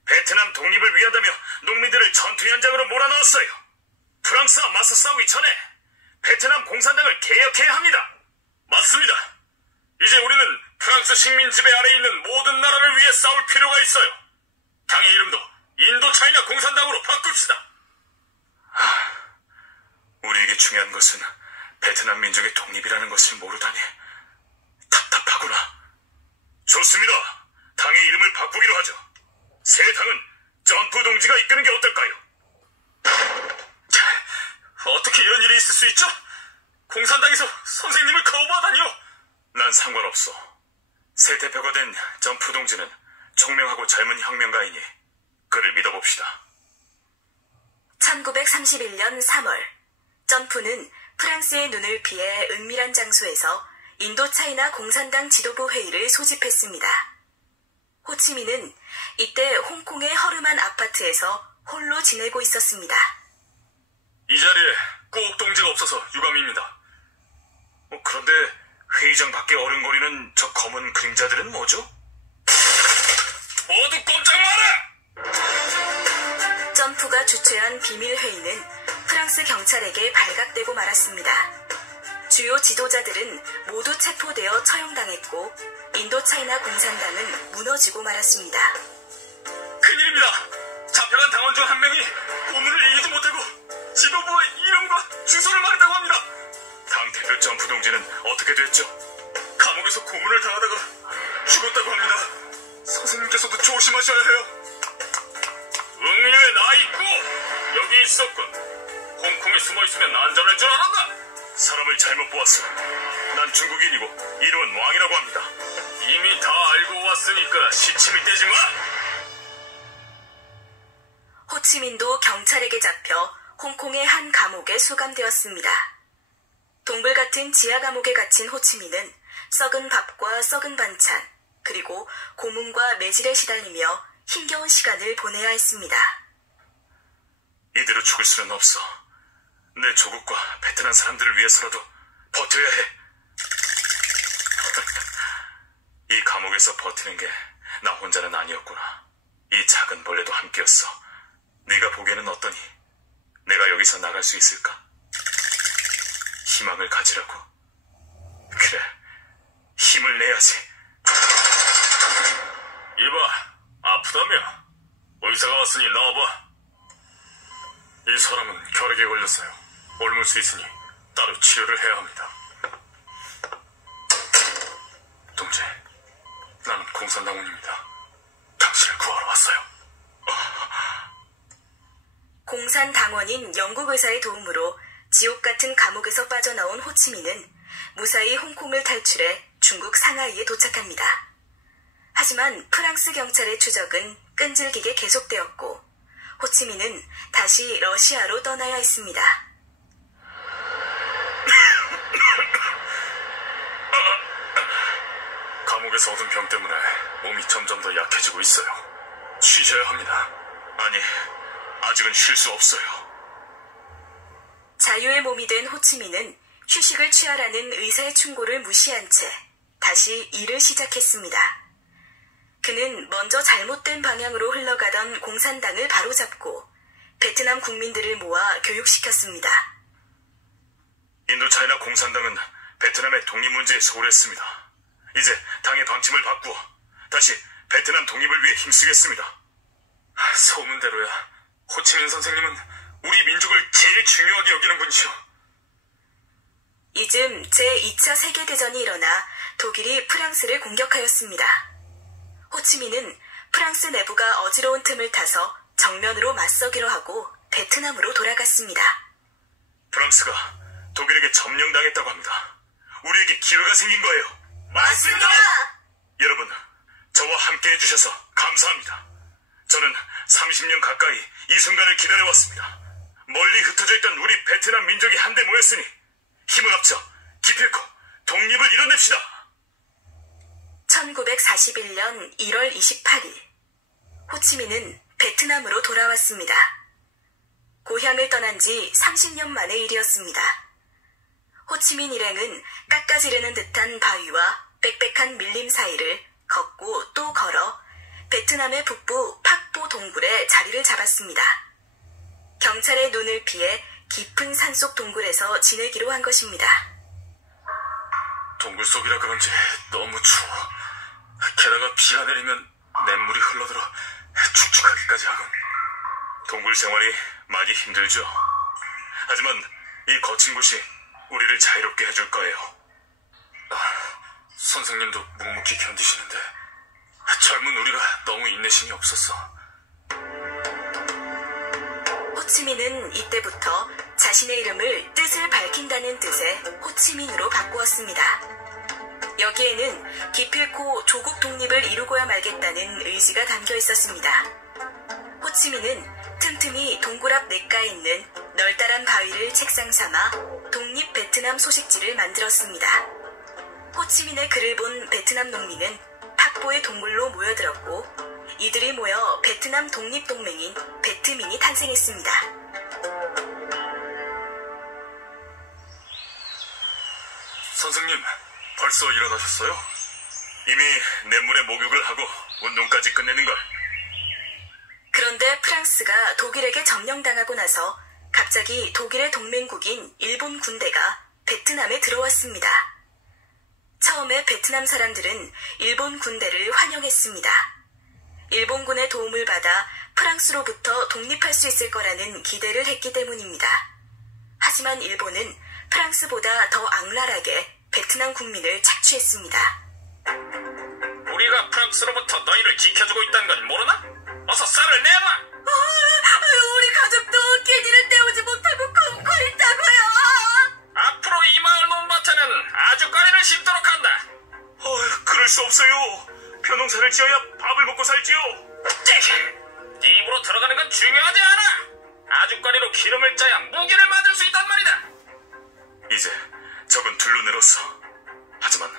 베트남 독립을 위한다며 농민들을 전투 현장으로 몰아넣었어요. 프랑스와 맞서 싸우기 전에 베트남 공산당을 개혁해야 합니다. 맞습니다. 이제 우리는 프랑스 식민 지배 아래 있는 모든 나라를 위해 싸울 필요가 있어요. 당의 이름도 인도차이나 공산당으로 바꿉시다. 우리에게 중요한 것은 베트남 민족의 독립이라는 것을 모르다니 답답하구나. 좋습니다. 당의 이름을 바꾸기로 하죠. 새 당은 점프 동지가 이끄는 게 어떨까요? 어떻게 이런 일이 있을 수 있죠? 공산당에서 선생님을 거부하다니요. 난 상관없어. 새 대표가 된 점프 동지는 총명하고 젊은 혁명가이니 그를 믿어봅시다. 1931년 3월 점프는 프랑스의 눈을 피해 은밀한 장소에서 인도차이나 공산당 지도부 회의를 소집했습니다. 호치민은 이때 홍콩의 허름한 아파트에서 홀로 지내고 있었습니다. 이 자리에 꼭 동지가 없어서 유감입니다. 그런데 회의장 밖에 어른거리는 저 검은 그림자들은 뭐죠? 모두 꼼짝 마라! 점프가 주최한 비밀회의는 프랑스 경찰에게 발각되고 말았습니다. 주요 지도자들은 모두 체포되어 처형당했고 인도차이나 공산당은 무너지고 말았습니다. 큰일입니다. 잡혀간 당원 중 한 명이 고문을 이기지 못하고 지도부의 이름과 주소를 말했다고 합니다. 당대표 점프 동지는 어떻게 됐죠? 감옥에서 고문을 당하다가 죽었다고 합니다. 선생님께서도 조심하셔야 해요. 응유에 나 있고 여기 있었군. 홍콩에 숨어있으면 안전할 줄 알았나? 사람을 잘못 보았어. 난 중국인이고 이름은 왕이라고 합니다. 이미 다 알고 왔으니까 시침을 떼지 마. 호치민도 경찰에게 잡혀 홍콩의 한 감옥에 수감되었습니다. 동굴 같은 지하 감옥에 갇힌 호치민은 썩은 밥과 썩은 반찬, 그리고 고문과 매질에 시달리며 힘겨운 시간을 보내야 했습니다. 이대로 죽을 수는 없어. 내 조국과 베트남 사람들을 위해서라도 버텨야 해. 이 감옥에서 버티는 게 나 혼자는 아니었구나. 이 작은 벌레도 함께였어. 네가 보기에는 어떠니? 내가 여기서 나갈 수 있을까? 희망을 가지라고. 그래, 힘을 내야지. 이봐, 아프다며? 의사가 왔으니 나와봐. 이 사람은 결핵에 걸렸어요. 옮을 수 있으니 따로 치료를 해야 합니다. 동지, 나는 공산당원입니다. 당신을 구하러 왔어요. 공산당원인 영국 의사의 도움으로 지옥 같은 감옥에서 빠져나온 호치민은 무사히 홍콩을 탈출해 중국 상하이에 도착합니다. 하지만 프랑스 경찰의 추적은 끈질기게 계속되었고 호치민은 다시 러시아로 떠나야 했습니다. 감옥에서 얻은 병 때문에 몸이 점점 더 약해지고 있어요. 쉬셔야 합니다. 아니, 아직은 쉴 수 없어요. 자유의 몸이 된 호치민은 휴식을 취하라는 의사의 충고를 무시한 채 다시 일을 시작했습니다. 그는 먼저 잘못된 방향으로 흘러가던 공산당을 바로잡고 베트남 국민들을 모아 교육시켰습니다. 인도차이나 공산당은 베트남의 독립 문제에 소홀했습니다. 이제 당의 방침을 바꾸어 다시 베트남 독립을 위해 힘쓰겠습니다. 소문대로야. 호치민 선생님은 우리 민족을 제일 중요하게 여기는 분이죠. 이즘 제2차 세계대전이 일어나 독일이 프랑스를 공격하였습니다. 호치민은 프랑스 내부가 어지러운 틈을 타서 정면으로 맞서기로 하고 베트남으로 돌아갔습니다. 프랑스가 독일에게 점령당했다고 합니다. 우리에게 기회가 생긴 거예요. 맞습니다. 여러분, 저와 함께 해주셔서 감사합니다. 저는 30년 가까이 이 순간을 기다려왔습니다. 멀리 흩어져 있던 우리 베트남 민족이 한데 모였으니 힘을 합쳐 기필코 독립을 이뤄냅시다. 1941년 1월 28일 호치민은 베트남으로 돌아왔습니다. 고향을 떠난 지 30년 만의 일이었습니다. 호치민 일행은 깎아지르는 듯한 바위와 빽빽한 밀림 사이를 걷고 또 걸어 베트남의 북부 팍보 동굴에 자리를 잡았습니다. 경찰의 눈을 피해 깊은 산속 동굴에서 지내기로 한 것입니다. 동굴 속이라 그런지 너무 추워. 게다가 비가 내리면 냇물이 흘러들어 축축하기까지 하군. 동굴 생활이 많이 힘들죠. 하지만 이 거친 곳이 우리를 자유롭게 해줄 거예요. 선생님도 묵묵히 견디시는데 젊은 우리가 너무 인내심이 없었어. 호치민은 이때부터 자신의 이름을 뜻을 밝힌다는 뜻의 호치민으로 바꾸었습니다. 여기에는 기필코 조국 독립을 이루고야 말겠다는 의지가 담겨 있었습니다. 호치민은 틈틈이 동굴 앞 냇가에 있는 널따란 바위를 책상 삼아 독립 베트남 소식지를 만들었습니다. 호치민의 글을 본 베트남 농민은 팍보의 동굴로 모여들었고 이들이 모여 베트남 독립동맹인 베트민이 탄생했습니다. 선생님, 벌써 일어나셨어요? 이미 냇물에 목욕을 하고 운동까지 끝내는걸. 그런데 프랑스가 독일에게 점령당하고 나서 갑자기 독일의 동맹국인 일본 군대가 베트남에 들어왔습니다. 처음에 베트남 사람들은 일본 군대를 환영했습니다. 일본군의 도움을 받아 프랑스로부터 독립할 수 있을 거라는 기대를 했기 때문입니다. 하지만 일본은 프랑스보다 더 악랄하게 베트남 국민을 착취했습니다. 우리가 프랑스로부터 너희를 지켜주고 있다는 건 모르나? 어서 쌀을 내놔! 우리 가족도 끼니를 때우지 못하고 굶고 있다고요. 앞으로 이 마을 논밭에는 아주까리를 심도록 한다. 그럴 수 없어요. 벼농사를 지어야 밥을 먹고 살지요. 네 입으로 들어가는 건 중요하지 않아. 아주까리로 기름을 짜야 무기를 만들 수 있단 말이다. 이제 적은 둘로 늘었어. 하지만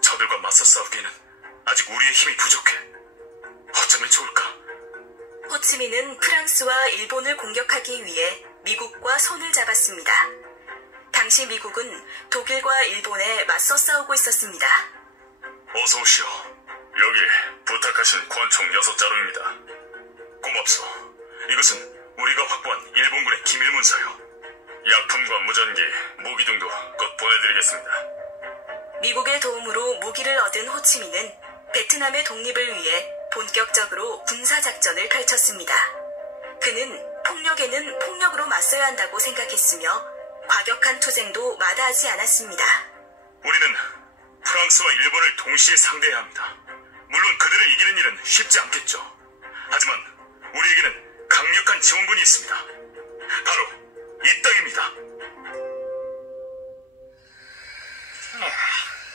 저들과 맞서 싸우기에는 아직 우리의 힘이 부족해. 어쩌면 좋을까? 호치민은 프랑스와 일본을 공격하기 위해 미국과 손을 잡았습니다. 당시 미국은 독일과 일본에 맞서 싸우고 있었습니다. 어서 오시오. 여기 부탁하신 권총 6자루입니다. 고맙소. 이것은 우리가 확보한 일본군의 기밀 문서요. 약품과 무전기, 무기 등도 곧 보내드리겠습니다. 미국의 도움으로 무기를 얻은 호치민은 베트남의 독립을 위해 본격적으로 군사작전을 펼쳤습니다. 그는 폭력에는 폭력으로 맞서야 한다고 생각했으며 과격한 투쟁도 마다하지 않았습니다. 우리는 프랑스와 일본을 동시에 상대해야 합니다. 물론 그들을 이기는 일은 쉽지 않겠죠. 하지만 우리에게는 강력한 지원군이 있습니다. 바로 이 땅입니다.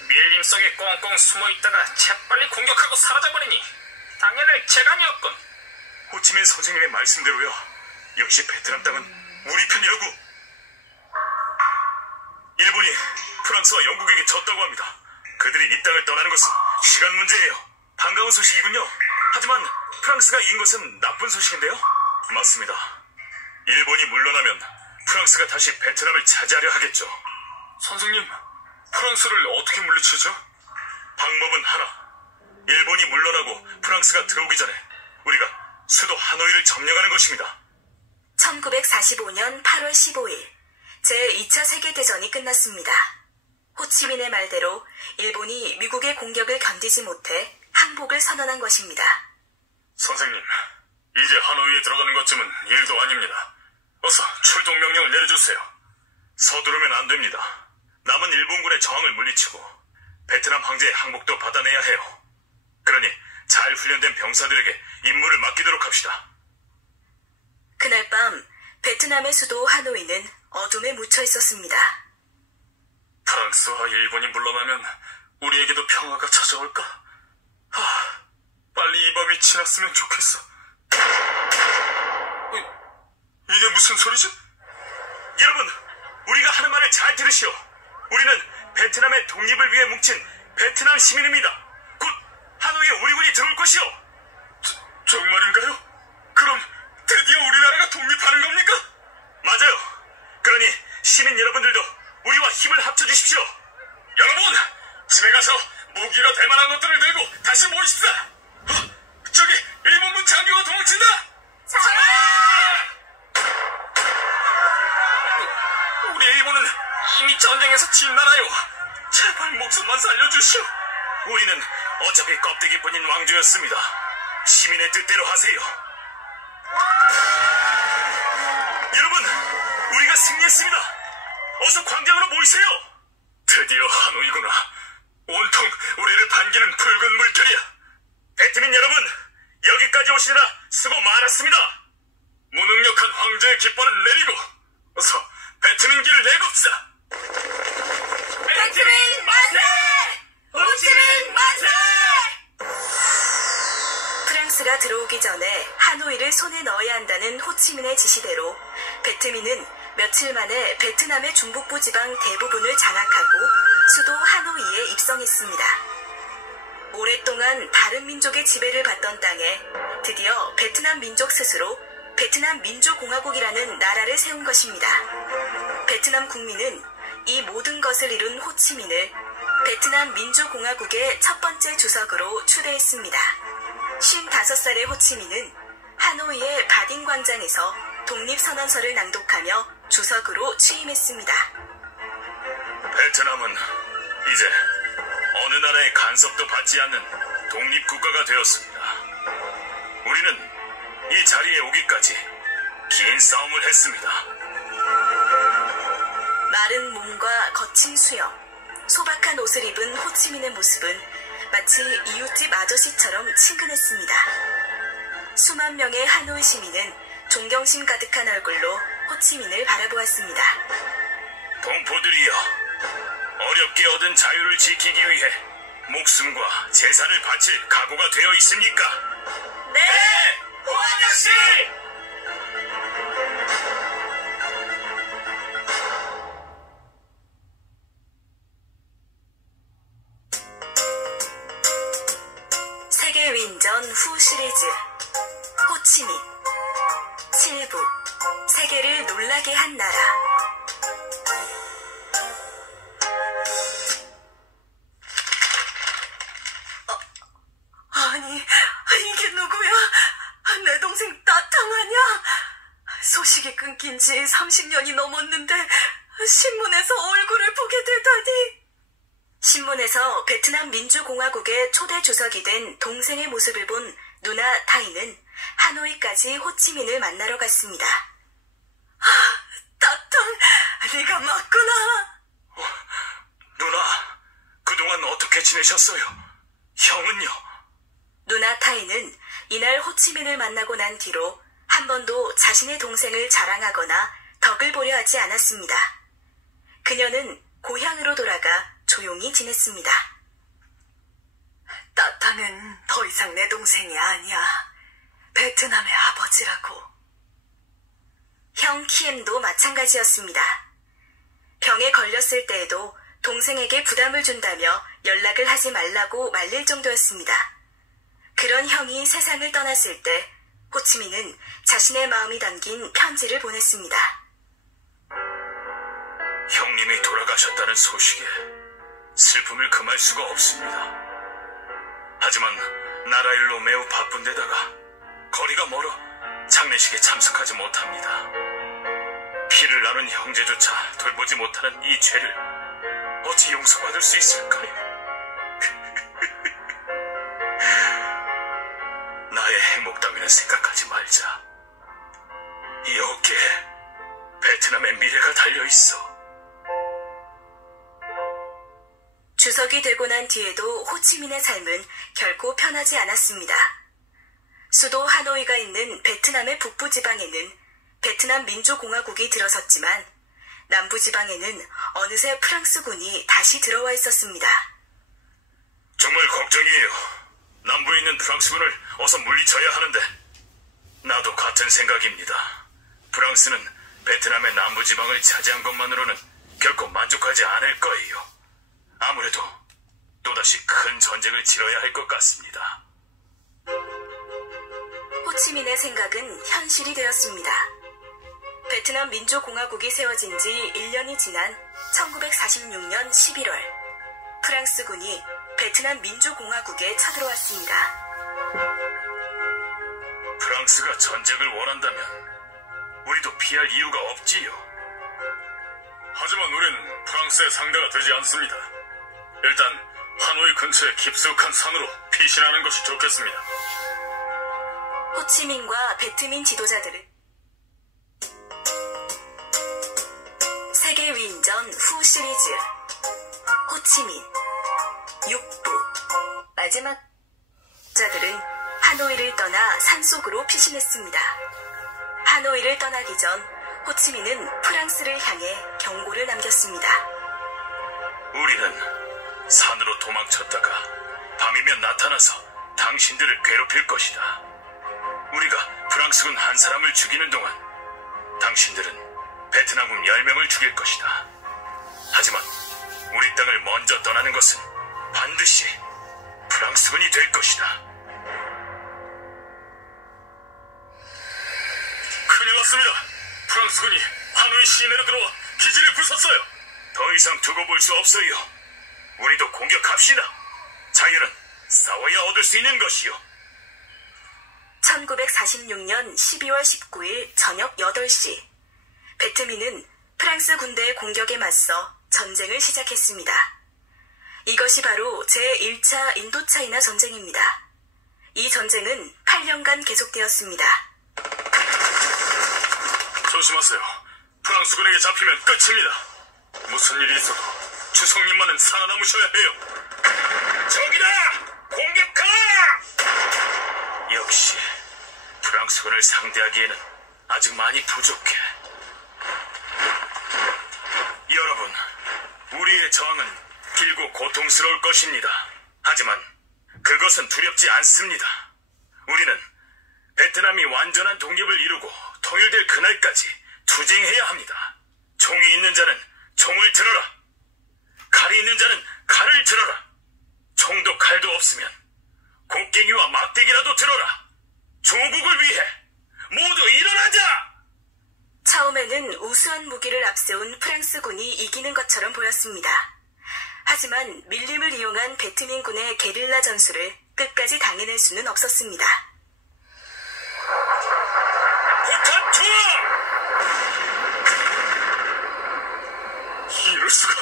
밀림 속에 꽁꽁 숨어있다가 재빨리 공격하고 사라져버리니 당연할 재간이었군. 호치민 선생님의 말씀대로요. 역시 베트남 땅은 우리 편이라고. 일본이 프랑스와 영국에게 졌다고 합니다. 그들이 이 땅을 떠나는 것은 시간 문제예요. 반가운 소식이군요. 하지만 프랑스가 이긴 것은 나쁜 소식인데요? 맞습니다. 일본이 물러나면 프랑스가 다시 베트남을 차지하려 하겠죠. 선생님, 프랑스를 어떻게 물리치죠? 방법은 하나. 일본이 물러나고 프랑스가 들어오기 전에 우리가 수도 하노이를 점령하는 것입니다. 1945년 8월 15일 제2차 세계대전이 끝났습니다. 호치민의 말대로 일본이 미국의 공격을 견디지 못해 항복을 선언한 것입니다. 선생님, 이제 하노이에 들어가는 것쯤은 일도 아닙니다. 어서 출동 명령을 내려주세요. 서두르면 안 됩니다. 남은 일본군의 저항을 물리치고 베트남 황제의 항복도 받아내야 해요. 그러니 잘 훈련된 병사들에게 임무를 맡기도록 합시다. 그날 밤 베트남의 수도 하노이는 어둠에 묻혀 있었습니다. 프랑스와 일본이 물러나면 우리에게도 평화가 찾아올까? 빨리 이 밤이 지났으면 좋겠어. 이게 무슨 소리지? 여러분, 우리가 하는 말을 잘 들으시오. 우리는 베트남의 독립을 위해 뭉친 베트남 시민입니다. 곧 하노이에 우리 군이 들어올 것이오. 정말인가요? 그럼 드디어 우리나라가 독립하는 겁니까? 맞아요. 그러니 시민 여러분들도 우리와 힘을 합쳐주십시오. 여러분, 집에 가서 무기가 될 만한 것들을 들고 다시 모이십시다. 저기 일본군 장교가 도망친다. 우리 일본은 이미 전쟁에서 진 나라요. 제발 목숨만 살려주시오. 우리는 어차피 껍데기뿐인 왕조였습니다. 시민의 뜻대로 하세요. 여러분, 우리가 승리했습니다. 어서 광장으로 모이세요. 드디어 하노이구나. 온통 우리를 반기는 붉은 물결이야. 베트민 여러분, 여기까지 오시느라 수고 많았습니다. 무능력한 황제의 깃발을 내리고 어서 베트민 길을 내봅시다. 베트민 만세! 호치민 만세! 프랑스가 들어오기 전에 하노이를 손에 넣어야 한다는 호치민의 지시대로 베트민은 며칠 만에 베트남의 중북부 지방 대부분을 장악하고 수도 하노이에 입성했습니다. 오랫동안 다른 민족의 지배를 받던 땅에 드디어 베트남 민족 스스로 베트남 민주공화국이라는 나라를 세운 것입니다. 베트남 국민은 이 모든 것을 이룬 호치민을 베트남 민주공화국의 첫 번째 주석으로 추대했습니다. 55살의 호치민은 하노이의 바딩 광장에서 독립선언서를 낭독하며 주석으로 취임했습니다. 베트남은 이제 어느 나라의 간섭도 받지 않는 독립국가가 되었습니다. 우리는 이 자리에 오기까지 긴 싸움을 했습니다. 마른 몸과 거친 수염, 소박한 옷을 입은 호치민의 모습은 마치 이웃집 아저씨처럼 친근했습니다. 수만 명의 하노이 시민은 존경심 가득한 얼굴로 호치민을 바라보았습니다. 동포들이여, 어렵게 얻은 자유를 지키기 위해 목숨과 재산을 바칠 각오가 되어 있습니까? 네! 호 아저씨! 세계위인전 후 시리즈 호치민 7부 세계를 놀라게 한 나라. 아니, 이게 누구야? 내 동생 따탕 아냐? 소식이 끊긴 지 30년이 넘었는데 신문에서 얼굴을 보게 되다니. 신문에서 베트남 민주공화국의 초대 주석이 된 동생의 모습을 본 누나 타이는 하노이까지 호치민을 만나러 갔습니다. 따탕, 네가 맞구나. 누나, 그동안 어떻게 지내셨어요? 형은요? 누나 타이는 이날 호치민을 만나고 난 뒤로 한 한 번도 자신의 동생을 자랑하거나 덕을 보려 하지 않았습니다. 그녀는 고향으로 돌아가 조용히 지냈습니다. 따따는 더 이상 내 동생이 아니야. 베트남의 아버지라고. 형 키엠도 마찬가지였습니다. 병에 걸렸을 때에도 동생에게 부담을 준다며 연락을 하지 말라고 말릴 정도였습니다. 그런 형이 세상을 떠났을 때 호치민은 자신의 마음이 담긴 편지를 보냈습니다. 형님이 돌아가셨다는 소식에 슬픔을 금할 수가 없습니다. 하지만 나라 일로 매우 바쁜 데다가 거리가 멀어 장례식에 참석하지 못합니다. 피를 나눈 형제조차 돌보지 못하는 이 죄를 어찌 용서받을 수 있을까요? 나의 행복 따위는 생각하지 말자. 이 어깨에 베트남의 미래가 달려있어. 주석이 되고 난 뒤에도 호치민의 삶은 결코 편하지 않았습니다. 수도 하노이가 있는 베트남의 북부지방에는 베트남 민주공화국이 들어섰지만 남부지방에는 어느새 프랑스군이 다시 들어와 있었습니다. 정말 걱정이에요. 남부에 있는 프랑스군을 어서 물리쳐야 하는데 나도 같은 생각입니다. 프랑스는 베트남의 남부지방을 차지한 것만으로는 결코 만족하지 않을 거예요. 아무래도 또다시 큰 전쟁을 치러야 할 것 같습니다. 호치민의 생각은 현실이 되었습니다. 베트남 민주공화국이 세워진 지 1년이 지난 1946년 11월 프랑스군이 베트남 민주공화국에 쳐들어왔습니다. 프랑스가 전쟁을 원한다면 우리도 피할 이유가 없지요. 하지만 우린 프랑스의 상대가 되지 않습니다. 일단 하노이 근처의 깊숙한 산으로 피신하는 것이 좋겠습니다. 호치민과 베트민 지도자들은 세계 위인전 후 시리즈 호치민 6부 마지막 자들은 하노이를 떠나 산속으로 피신했습니다. 하노이를 떠나기 전 호치민은 프랑스를 향해 경고를 남겼습니다. 우리는 산으로 도망쳤다가 밤이면 나타나서 당신들을 괴롭힐 것이다. 우리가 프랑스군 한 사람을 죽이는 동안 당신들은 베트남군 10명을 죽일 것이다. 하지만 우리 땅을 먼저 떠나는 것은 반드시 프랑스군이 될 것이다. 큰일 났습니다. 프랑스군이 하노이 시내로 들어와 기지를 부쉈어요. 더 이상 두고 볼 수 없어요. 우리도 공격합시다. 자유는 싸워야 얻을 수 있는 것이요. 1946년 12월 19일 저녁 8시 베트민은 프랑스 군대의 공격에 맞서 전쟁을 시작했습니다. 이것이 바로 제1차 인도차이나 전쟁입니다. 이 전쟁은 8년간 계속되었습니다. 조심하세요. 프랑스군에게 잡히면 끝입니다. 무슨 일이 있어도 주성님만은 살아남으셔야 해요. 저기다! 공격하라! 역시 프랑스군을 상대하기에는 아직 많이 부족해. 여러분, 우리의 저항은 길고 고통스러울 것입니다. 하지만 그것은 두렵지 않습니다. 우리는 베트남이 완전한 독립을 이루고 통일될 그날까지 투쟁해야 합니다. 총이 있는 자는 총을 들어라. 칼이 있는 자는 칼을 들어라. 총도 칼도 없으면 곡괭이와 막대기라도 들어라. 조국을 위해 모두 일어나자! 처음에는 우수한 무기를 앞세운 프랑스군이 이기는 것처럼 보였습니다. 하지만 밀림을 이용한 베트민군의 게릴라 전술을 끝까지 당해낼 수는 없었습니다. 포탄 투하! 이럴 수가.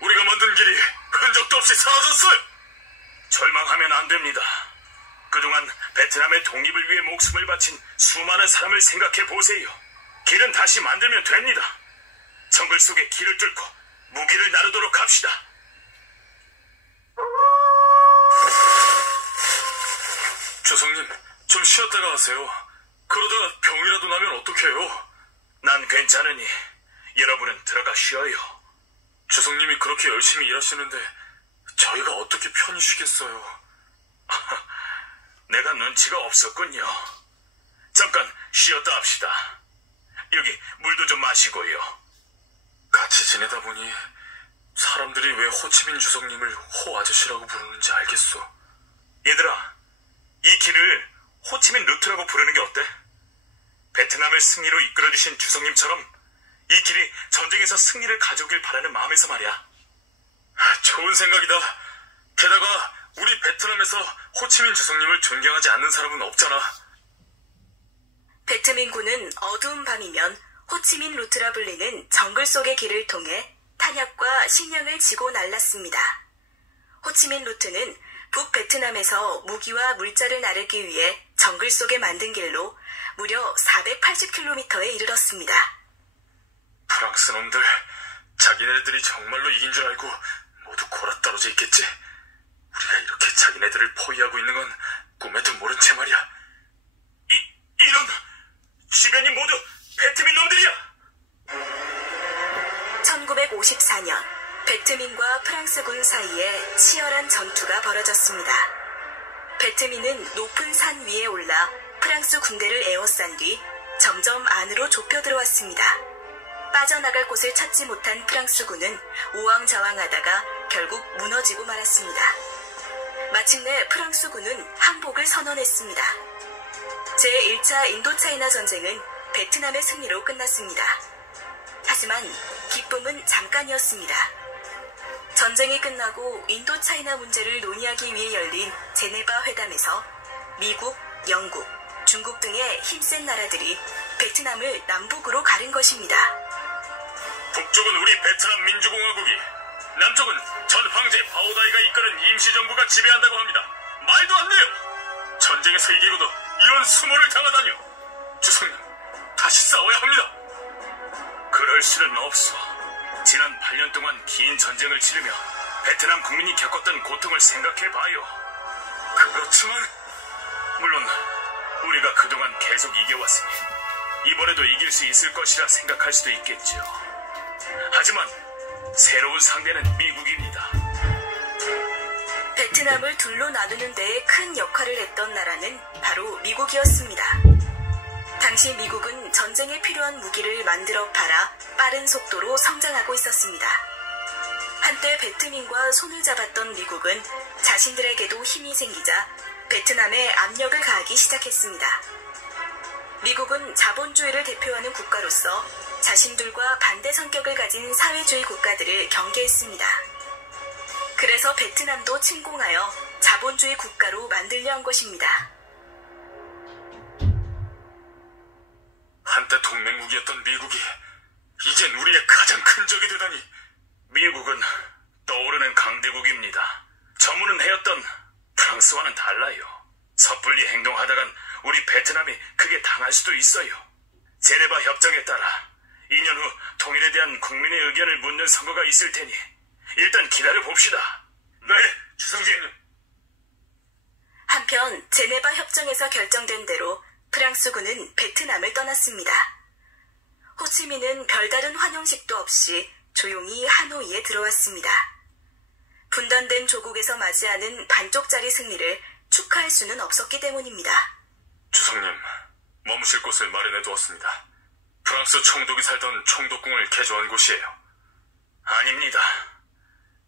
우리가 만든 길이 흔적도 없이 사라졌어요. 절망하면 안 됩니다. 그동안 베트남의 독립을 위해 목숨을 바친 수많은 사람을 생각해 보세요. 길은 다시 만들면 됩니다. 정글 속에 길을 뚫고 무기를 나누도록 합시다. 조성님, 좀 쉬었다가 하세요. 그러다 병이라도 나면 어떡해요? 난 괜찮으니 여러분은 들어가 쉬어요. 주성님이 그렇게 열심히 일하시는데 저희가 어떻게 편히 쉬겠어요? 내가 눈치가 없었군요. 잠깐 쉬었다 합시다. 여기 물도 좀 마시고요. 같이 지내다 보니 사람들이 왜 호치민 주성님을 호 아저씨라고 부르는지 알겠어. 얘들아, 이 길을 호치민 루트라고 부르는 게 어때? 베트남을 승리로 이끌어주신 주성님처럼 이 길이 전쟁에서 승리를 가져오길 바라는 마음에서 말이야. 좋은 생각이다. 게다가 우리 베트남에서 호치민 주성님을 존경하지 않는 사람은 없잖아. 베트민군은 어두운 밤이면 호치민 루트라 불리는 정글 속의 길을 통해 탄약과 식량을 지고 날랐습니다. 호치민 루트는 북베트남에서 무기와 물자를 나르기 위해 정글 속에 만든 길로 무려 480km에 이르렀습니다. 프랑스 놈들, 자기네들이 정말로 이긴 줄 알고 모두 골아떨어져 있겠지? 우리가 이렇게 자기네들을 포위하고 있는 건 꿈에도 모른 채 말이야. 이런, 주변이 모두 베트민 놈들이야! 1954년 베트민과 프랑스군 사이에 치열한 전투가 벌어졌습니다. 베트민은 높은 산 위에 올라 프랑스 군대를 에워싼 뒤 점점 안으로 좁혀 들어왔습니다. 빠져나갈 곳을 찾지 못한 프랑스군은 우왕좌왕하다가 결국 무너지고 말았습니다. 마침내 프랑스군은 항복을 선언했습니다. 제1차 인도차이나 전쟁은 베트남의 승리로 끝났습니다. 하지만 기쁨은 잠깐이었습니다. 전쟁이 끝나고 인도차이나 문제를 논의하기 위해 열린 제네바 회담에서 미국, 영국, 중국 등의 힘센 나라들이 베트남을 남북으로 가른 것입니다. 북쪽은 우리 베트남 민주공화국이, 남쪽은 전 황제 바오다이가 이끄는 임시정부가 지배한다고 합니다. 말도 안 돼요! 전쟁에서 이기고도 이런 수모를 당하다니요! 주성님, 다시 싸워야 합니다! 그럴 수는 없어. 지난 8년 동안 긴 전쟁을 치르며 베트남 국민이 겪었던 고통을 생각해봐요. 그렇지만 물론 우리가 그동안 계속 이겨왔으니 이번에도 이길 수 있을 것이라 생각할 수도 있겠죠. 하지만 새로운 상대는 미국입니다. 베트남을 둘로 나누는 데에 큰 역할을 했던 나라는 바로 미국이었습니다. 당시 미국은 전쟁에 필요한 무기를 만들어 팔아 빠른 속도로 성장하고 있었습니다. 한때 베트민과 손을 잡았던 미국은 자신들에게도 힘이 생기자 베트남에 압력을 가하기 시작했습니다. 미국은 자본주의를 대표하는 국가로서 자신들과 반대 성격을 가진 사회주의 국가들을 경계했습니다. 그래서 베트남도 침공하여 자본주의 국가로 만들려 한 것입니다. 한때 동맹국이었던 미국이 이젠 우리의 가장 큰 적이 되다니. 미국은 떠오르는 강대국입니다. 저문은 해였던 프랑스와는 달라요. 섣불리 행동하다간 우리 베트남이 크게 당할 수도 있어요. 제네바 협정에 따라 2년 후 통일에 대한 국민의 의견을 묻는 선거가 있을 테니 일단 기다려봅시다. 네, 주성님. 한편 제네바 협정에서 결정된 대로 프랑스군은 베트남을 떠났습니다. 호치민은 별다른 환영식도 없이 조용히 하노이에 들어왔습니다. 분단된 조국에서 맞이하는 반쪽짜리 승리를 축하할 수는 없었기 때문입니다. 주성님, 머무실 곳을 마련해 두었습니다. 프랑스 총독이 살던 총독궁을 개조한 곳이에요. 아닙니다.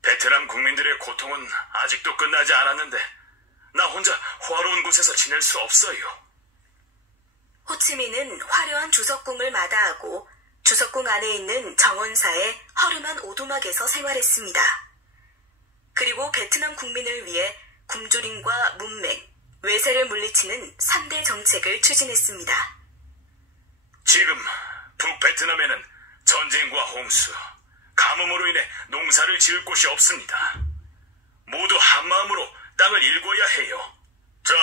베트남 국민들의 고통은 아직도 끝나지 않았는데 나 혼자 화로운 곳에서 지낼 수 없어요. 호치민은 화려한 주석궁을 마다하고 주석궁 안에 있는 정원사의 허름한 오두막에서 생활했습니다. 그리고 베트남 국민을 위해 굶주림과 문맹, 외세를 물리치는 3대 정책을 추진했습니다. 지금 북베트남에는 전쟁과 홍수, 가뭄으로 인해 농사를 지을 곳이 없습니다. 모두 한마음으로 땅을 일궈야 해요. 자,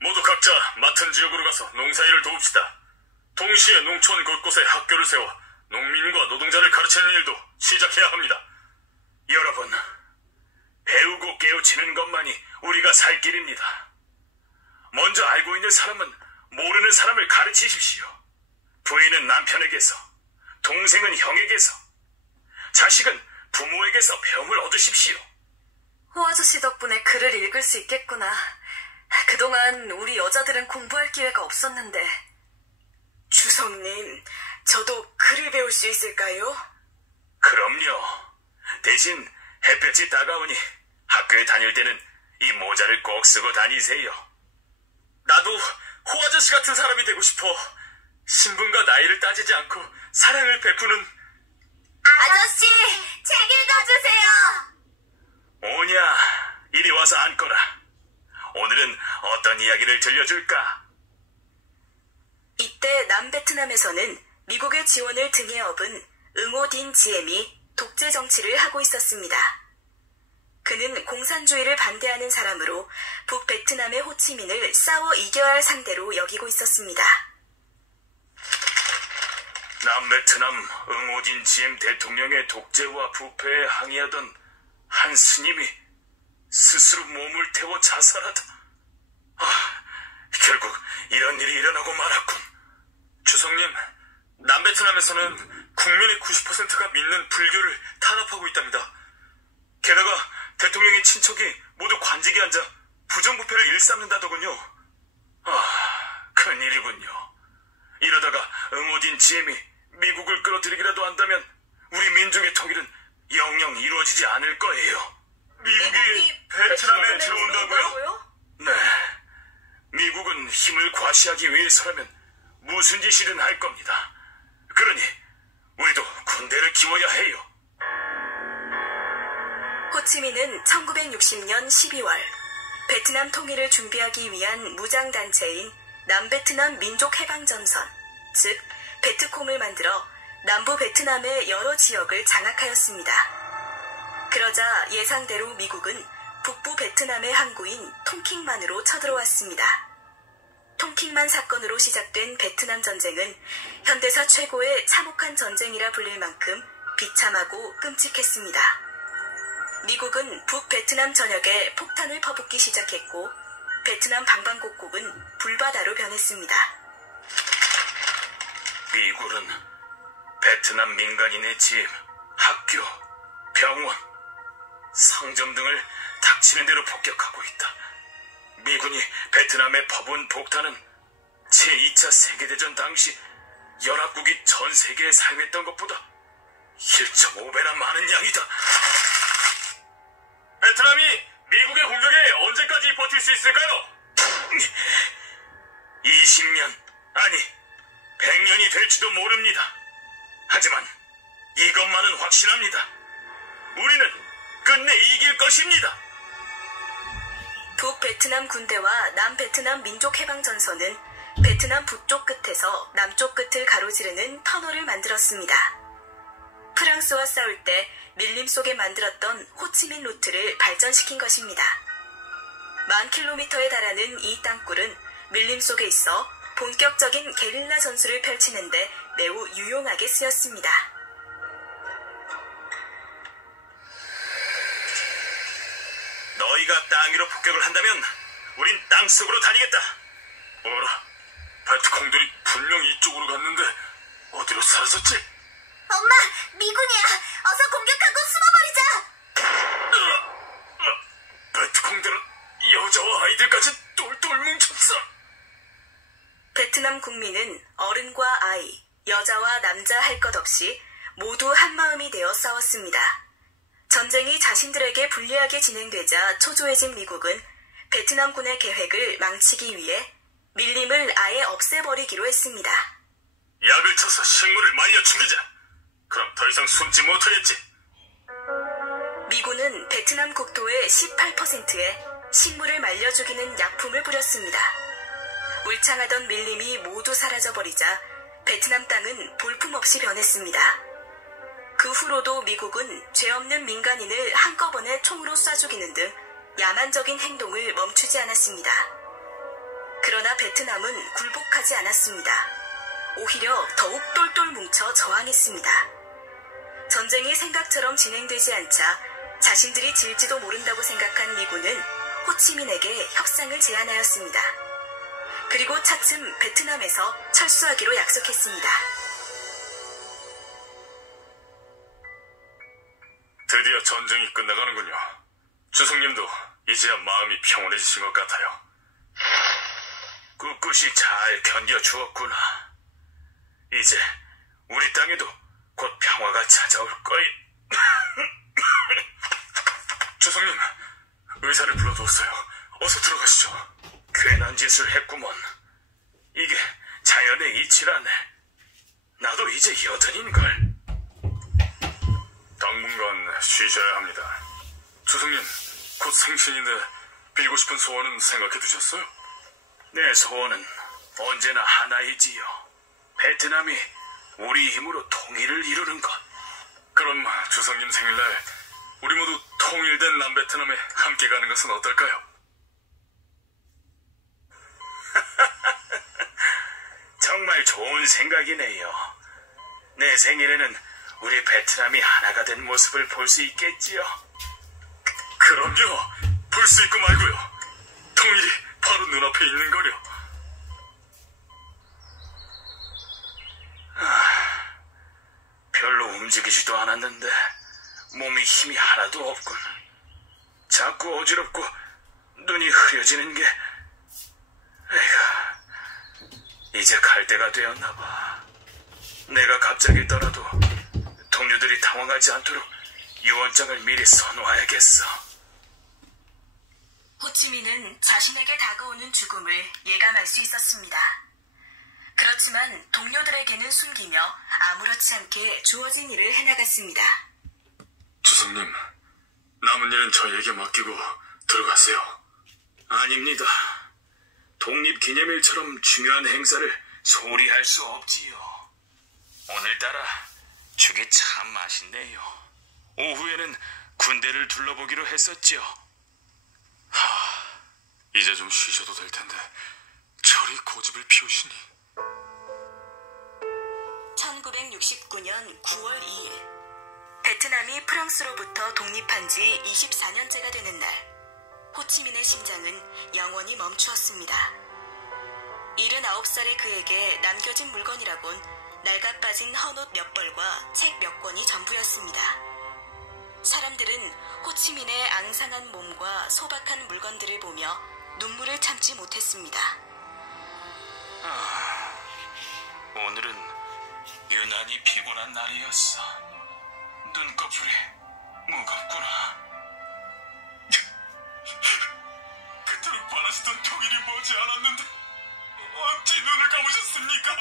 모두 각자 맡은 지역으로 가서 농사일을 도웁시다. 동시에 농촌 곳곳에 학교를 세워 농민과 노동자를 가르치는 일도 시작해야 합니다. 여러분, 배우고 깨우치는 것만이 우리가 살 길입니다. 먼저 알고 있는 사람은 모르는 사람을 가르치십시오. 부인은 남편에게서, 동생은 형에게서, 자식은 부모에게서 배움을 얻으십시오. 호 아저씨 덕분에 글을 읽을 수 있겠구나. 그동안 우리 여자들은 공부할 기회가 없었는데. 주성님, 저도 글을 배울 수 있을까요? 그럼요. 대신 햇볕이 따가우니 학교에 다닐 때는 이 모자를 꼭 쓰고 다니세요. 나도 호 아저씨 같은 사람이 되고 싶어. 신분과 나이를 따지지 않고 사랑을 베푸는. 아저씨, 책 읽어주세요. 오냐, 이리 와서 앉거라. 오늘은 어떤 이야기를 들려줄까? 이때 남베트남에서는 미국의 지원을 등에 업은 응오딘 지엠이 독재 정치를 하고 있었습니다. 그는 공산주의를 반대하는 사람으로 북베트남의 호치민을 싸워 이겨야 할 상대로 여기고 있었습니다. 남베트남 응오딘 지엠 대통령의 독재와 부패에 항의하던 한 스님이 스스로 몸을 태워 자살하다. 결국 이런 일이 일어나고 말았군. 주성님, 남베트남에서는 국민의 90%가 믿는 불교를 탄압하고 있답니다. 게다가 대통령의 친척이 모두 관직에 앉아 부정부패를 일삼는다더군요. 큰일이군요. 이러다가 응오딘 지엠이 미국을 끌어들이기라도 한다면 우리 민족의 통일은 영영 이루어지지 않을 거예요. 미국이 베트남에 들어온다고요? 네. 미국은 힘을 과시하기 위해서라면 무슨 짓이든 할 겁니다. 그러니 우리도 군대를 키워야 해요. 호치민은 1960년 12월 베트남 통일을 준비하기 위한 무장단체인 남베트남 민족해방전선, 즉 베트콩을 만들어 남부 베트남의 여러 지역을 장악하였습니다. 그러자 예상대로 미국은 북부 베트남의 항구인 통킹만으로 쳐들어왔습니다. 통킹만 사건으로 시작된 베트남 전쟁은 현대사 최고의 참혹한 전쟁이라 불릴 만큼 비참하고 끔찍했습니다. 미국은 북베트남 전역에 폭탄을 퍼붓기 시작했고 베트남 방방곡곡은 불바다로 변했습니다. 미국은 베트남 민간인의 집, 학교, 병원, 상점 등을 닥치는 대로 폭격하고 있다. 미군이 베트남에 퍼부은 폭탄은 제2차 세계대전 당시 연합국이 전 세계에 사용했던 것보다 1.5배나 많은 양이다. 베트남이 미국의 공격에 언제까지 버틸 수 있을까요? 20년, 아니 100년이 될지도 모릅니다. 하지만 이것만은 확실합니다. 우리는 끝내 이길 것입니다. 북베트남 군대와 남베트남 민족해방전선은 베트남 북쪽 끝에서 남쪽 끝을 가로지르는 터널을 만들었습니다. 프랑스와 싸울 때 밀림 속에 만들었던 호치민 루트를 발전시킨 것입니다. 10,000km에 달하는 이 땅굴은 밀림 속에 있어 본격적인 게릴라 전술을 펼치는데 매우 유용하게 쓰였습니다. 너희가 땅 위로 폭격을 한다면 우린 땅속으로 다니겠다. 어라, 베트콩들이 분명 이쪽으로 갔는데 어디로 사라졌지? 엄마, 미군이야. 어서 공격하고 숨어버리자. 베트콩들은 여자와 아이들까지 똘똘 뭉쳤어. 베트남 국민은 어른과 아이, 여자와 남자 할 것 없이 모두 한마음이 되어 싸웠습니다. 전쟁이 자신들에게 불리하게 진행되자 초조해진 미국은 베트남군의 계획을 망치기 위해 밀림을 아예 없애버리기로 했습니다. 약을 쳐서 식물을 말려 죽이자. 그럼 더 이상 숨지 못하겠지. 미군은 베트남 국토의 18%에 식물을 말려 죽이는 약품을 뿌렸습니다. 울창하던 밀림이 모두 사라져버리자 베트남 땅은 볼품없이 변했습니다. 그 후로도 미국은 죄 없는 민간인을 한꺼번에 총으로 쏴 죽이는 등 야만적인 행동을 멈추지 않았습니다. 그러나 베트남은 굴복하지 않았습니다. 오히려 더욱 똘똘 뭉쳐 저항했습니다. 전쟁이 생각처럼 진행되지 않자 자신들이 질지도 모른다고 생각한 미군은 호치민에게 협상을 제안하였습니다. 그리고 차츰 베트남에서 철수하기로 약속했습니다. 드디어 전쟁이 끝나가는군요. 주성님도 이제야 마음이 평온해지신 것 같아요. 꿋꿋이 잘 견뎌주었구나. 이제 우리 땅에도 곧 평화가 찾아올 거야. 주성님, 의사를 불러두었어요. 어서 들어가시죠. 괜한 짓을 했구먼. 이게 자연의 이치라네. 나도 이제 8인걸. 당분간 쉬셔야 합니다. 주성님, 곧 생신인데 빌고 싶은 소원은 생각해 두셨어요? 내 소원은 언제나 하나이지요. 베트남이 우리 힘으로 통일을 이루는 것. 그럼 주성님 생일날 우리 모두 통일된 남베트남에 함께 가는 것은 어떨까요? 정말 좋은 생각이네요. 내 생일에는 우리 베트남이 하나가 된 모습을 볼 수 있겠지요. 그럼요. 볼 수 있고 말고요. 통일이 바로 눈앞에 있는 거려. 별로 움직이지도 않았는데 몸에 힘이 하나도 없군. 자꾸 어지럽고 눈이 흐려지는 게. 에이구, 이제 갈 때가 되었나 봐. 내가 갑자기 떠나도 동료들이 당황하지 않도록 유언장을 미리 써놓아야겠어. 호치민은 자신에게 다가오는 죽음을 예감할 수 있었습니다. 그렇지만 동료들에게는 숨기며 아무렇지 않게 주어진 일을 해나갔습니다. 주성님, 남은 일은 저희에게 맡기고 들어가세요. 아닙니다. 독립기념일처럼 중요한 행사를 소홀히 할 수 없지요. 오늘따라 죽이 참 맛있네요. 오후에는 군대를 둘러보기로 했었죠. 이제 좀 쉬셔도 될 텐데 저리 고집을 피우시니. 1969년 9월 2일 베트남이 프랑스로부터 독립한 지 24년째가 되는 날, 호치민의 심장은 영원히 멈추었습니다. 79살의 그에게 남겨진 물건이라곤 낡아빠진 헌옷 몇 벌과 책 몇 권이 전부였습니다. 사람들은 호치민의 앙상한 몸과 소박한 물건들을 보며 눈물을 참지 못했습니다. 오늘은 유난히 피곤한 날이었어. 눈꺼풀이 무겁구나. 그토록 바라시던 통일이 머지 않았는데 어찌 눈을 감으셨습니까?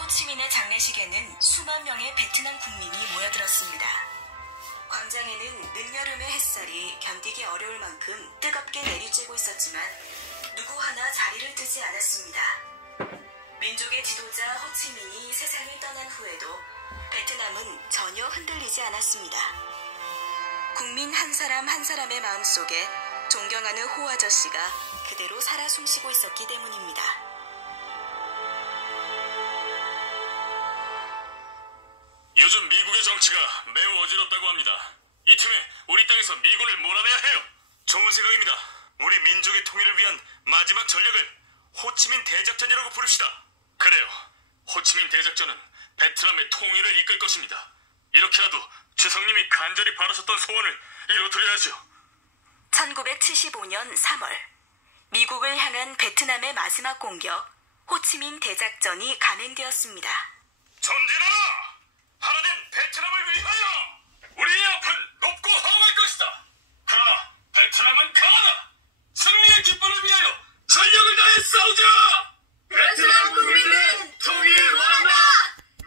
호치민의 장례식에는 수만 명의 베트남 국민이 모여들었습니다. 광장에는 늦여름의 햇살이 견디기 어려울 만큼 뜨겁게 내리쬐고 있었지만 누구 하나 자리를 뜨지 않았습니다. 민족의 지도자 호치민이 세상을 떠난 후에도 베트남은 전혀 흔들리지 않았습니다. 국민 한 사람 한 사람의 마음속에 존경하는 호 아저씨가 그대로 살아 숨쉬고 있었기 때문입니다. 요즘 미국의 정치가 매우 어지럽다고 합니다. 이 틈에 우리 땅에서 미군을 몰아내야 해요. 좋은 생각입니다. 우리 민족의 통일을 위한 마지막 전략을 호치민 대작전이라고 부릅시다. 그래요. 호치민 대작전은 베트남의 통일을 이끌 것입니다. 이렇게라도 주성님이 간절히 바라셨던 소원을 이뤄드려야죠. 1975년 3월 미국을 향한 베트남의 마지막 공격, 호치민 대작전이 감행되었습니다. 전진하라! 하나된 베트남을 위하여! 우리의 앞은 높고 험할 것이다. 그러나 베트남은 강하다. 승리의 깃발을 위하여 전력을 다해 싸우자! 베트남 국민은 통일을 원한다!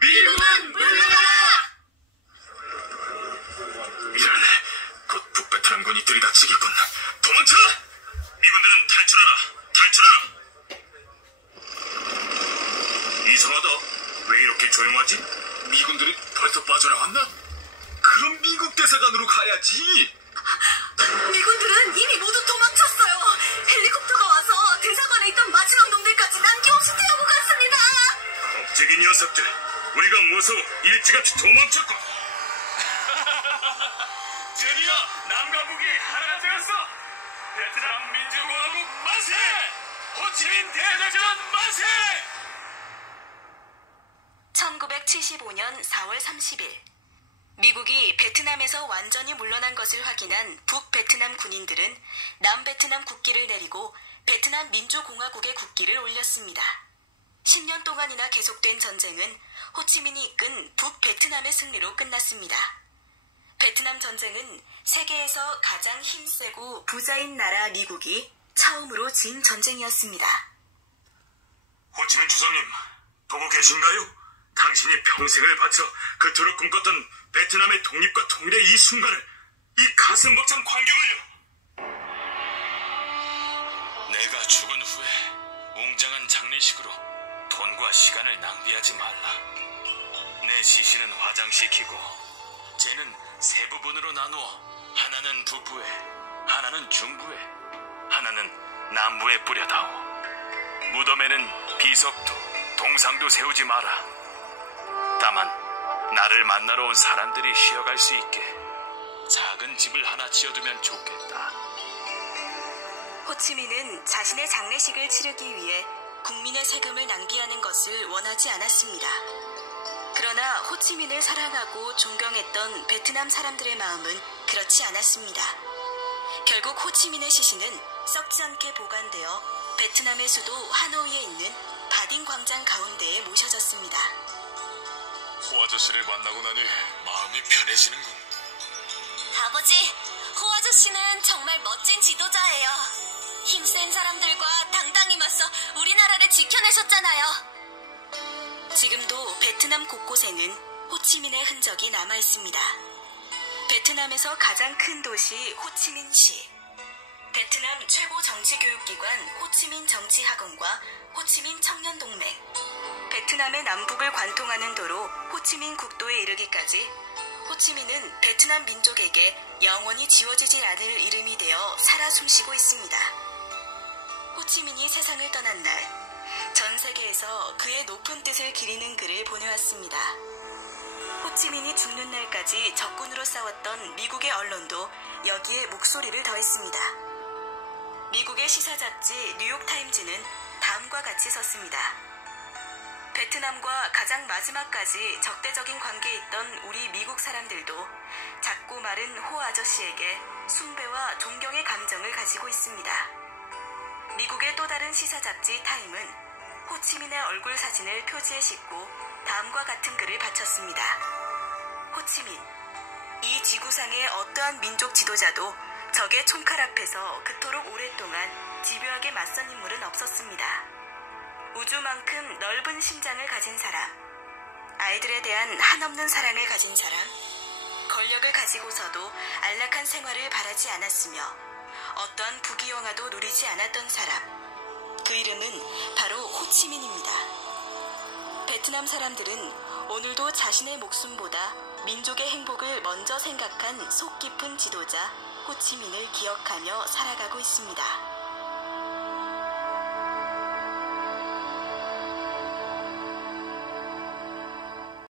미국은 물러가라! 미안해. 곧 북베트남군이 들이닥치겠군. 도망쳐! 미군들은 탈출하라! 탈출하라! 이상하다. 왜 이렇게 조용하지? 미군들이 벌써 빠져나갔나? 그럼 미국 대사관으로 가야지. 미군들은 이미 모두 도망쳤어요. 헬리콥터가 와서 대사관에 있던 마지막 놈들까지 남김없이 태우고 갔습니다. 겁쟁이 녀석들. 우리가 무서워 일찌감치 도망쳤고. 드디어 남과 북이 하나가 되었어. 베트남 민주공화국 만세! 호치민 대대전 만세! 1975년 4월 30일 미국이 베트남에서 완전히 물러난 것을 확인한 북베트남 군인들은 남베트남 국기를 내리고 베트남 민주공화국의 국기를 올렸습니다. 10년 동안이나 계속된 전쟁은 호치민이 이끈 북베트남의 승리로 끝났습니다. 베트남 전쟁은 세계에서 가장 힘세고 부자인 나라 미국이 처음으로 진 전쟁이었습니다. 호치민 주석님, 보고 계신가요? 당신이 평생을 바쳐 그토록 꿈꿨던 베트남의 독립과 통일의 이 순간을, 이 가슴 벅찬 광경을요. 내가 죽은 후에 웅장한 장례식으로 돈과 시간을 낭비하지 말라. 내 시신은 화장시키고 쟤는 세 부분으로 나누어 하나는 북부에, 하나는 중부에, 하나는 남부에 뿌려다오. 무덤에는 비석도 동상도 세우지 마라. 다만 나를 만나러 온 사람들이 쉬어갈 수 있게 작은 집을 하나 지어두면 좋겠다. 호치민은 자신의 장례식을 치르기 위해 국민의 세금을 낭비하는 것을 원하지 않았습니다. 그러나 호치민을 사랑하고 존경했던 베트남 사람들의 마음은 그렇지 않았습니다. 결국 호치민의 시신은 썩지 않게 보관되어 베트남의 수도 하노이에 있는 바딩 광장 가운데에 모셔졌습니다. 호 아저씨를 만나고 나니 마음이 편해지는군. 아버지, 호 아저씨는 정말 멋진 지도자예요. 힘센 사람들과 당당히 맞서 우리나라를 지켜내셨잖아요. 지금도 베트남 곳곳에는 호치민의 흔적이 남아있습니다. 베트남에서 가장 큰 도시 호치민시, 베트남 최고 정치교육기관 호치민 정치학원과 호치민 청년동맹, 베트남의 남북을 관통하는 도로 호치민 국도에 이르기까지 호치민은 베트남 민족에게 영원히 지워지지 않을 이름이 되어 살아 숨쉬고 있습니다. 호치민이 세상을 떠난 날, 전 세계에서 그의 높은 뜻을 기리는 글을 보내왔습니다. 호치민이 죽는 날까지 적군으로 싸웠던 미국의 언론도 여기에 목소리를 더했습니다. 미국의 시사잡지 뉴욕타임즈는 다음과 같이 썼습니다. 베트남과 가장 마지막까지 적대적인 관계에 있던 우리 미국 사람들도 작고 마른 호 아저씨에게 숭배와 존경의 감정을 가지고 있습니다. 미국의 또 다른 시사잡지 타임은 호치민의 얼굴 사진을 표지에 싣고 다음과 같은 글을 바쳤습니다. 호치민, 이 지구상의 어떠한 민족 지도자도 적의 총칼 앞에서 그토록 오랫동안 집요하게 맞선 인물은 없었습니다. 우주만큼 넓은 심장을 가진 사람, 아이들에 대한 한없는 사랑을 가진 사람, 권력을 가지고서도 안락한 생활을 바라지 않았으며 어떠한 부귀영화도 누리지 않았던 사람, 그 이름은 바로 호치민입니다. 베트남 사람들은 오늘도 자신의 목숨보다 민족의 행복을 먼저 생각한 속 깊은 지도자 호치민을 기억하며 살아가고 있습니다.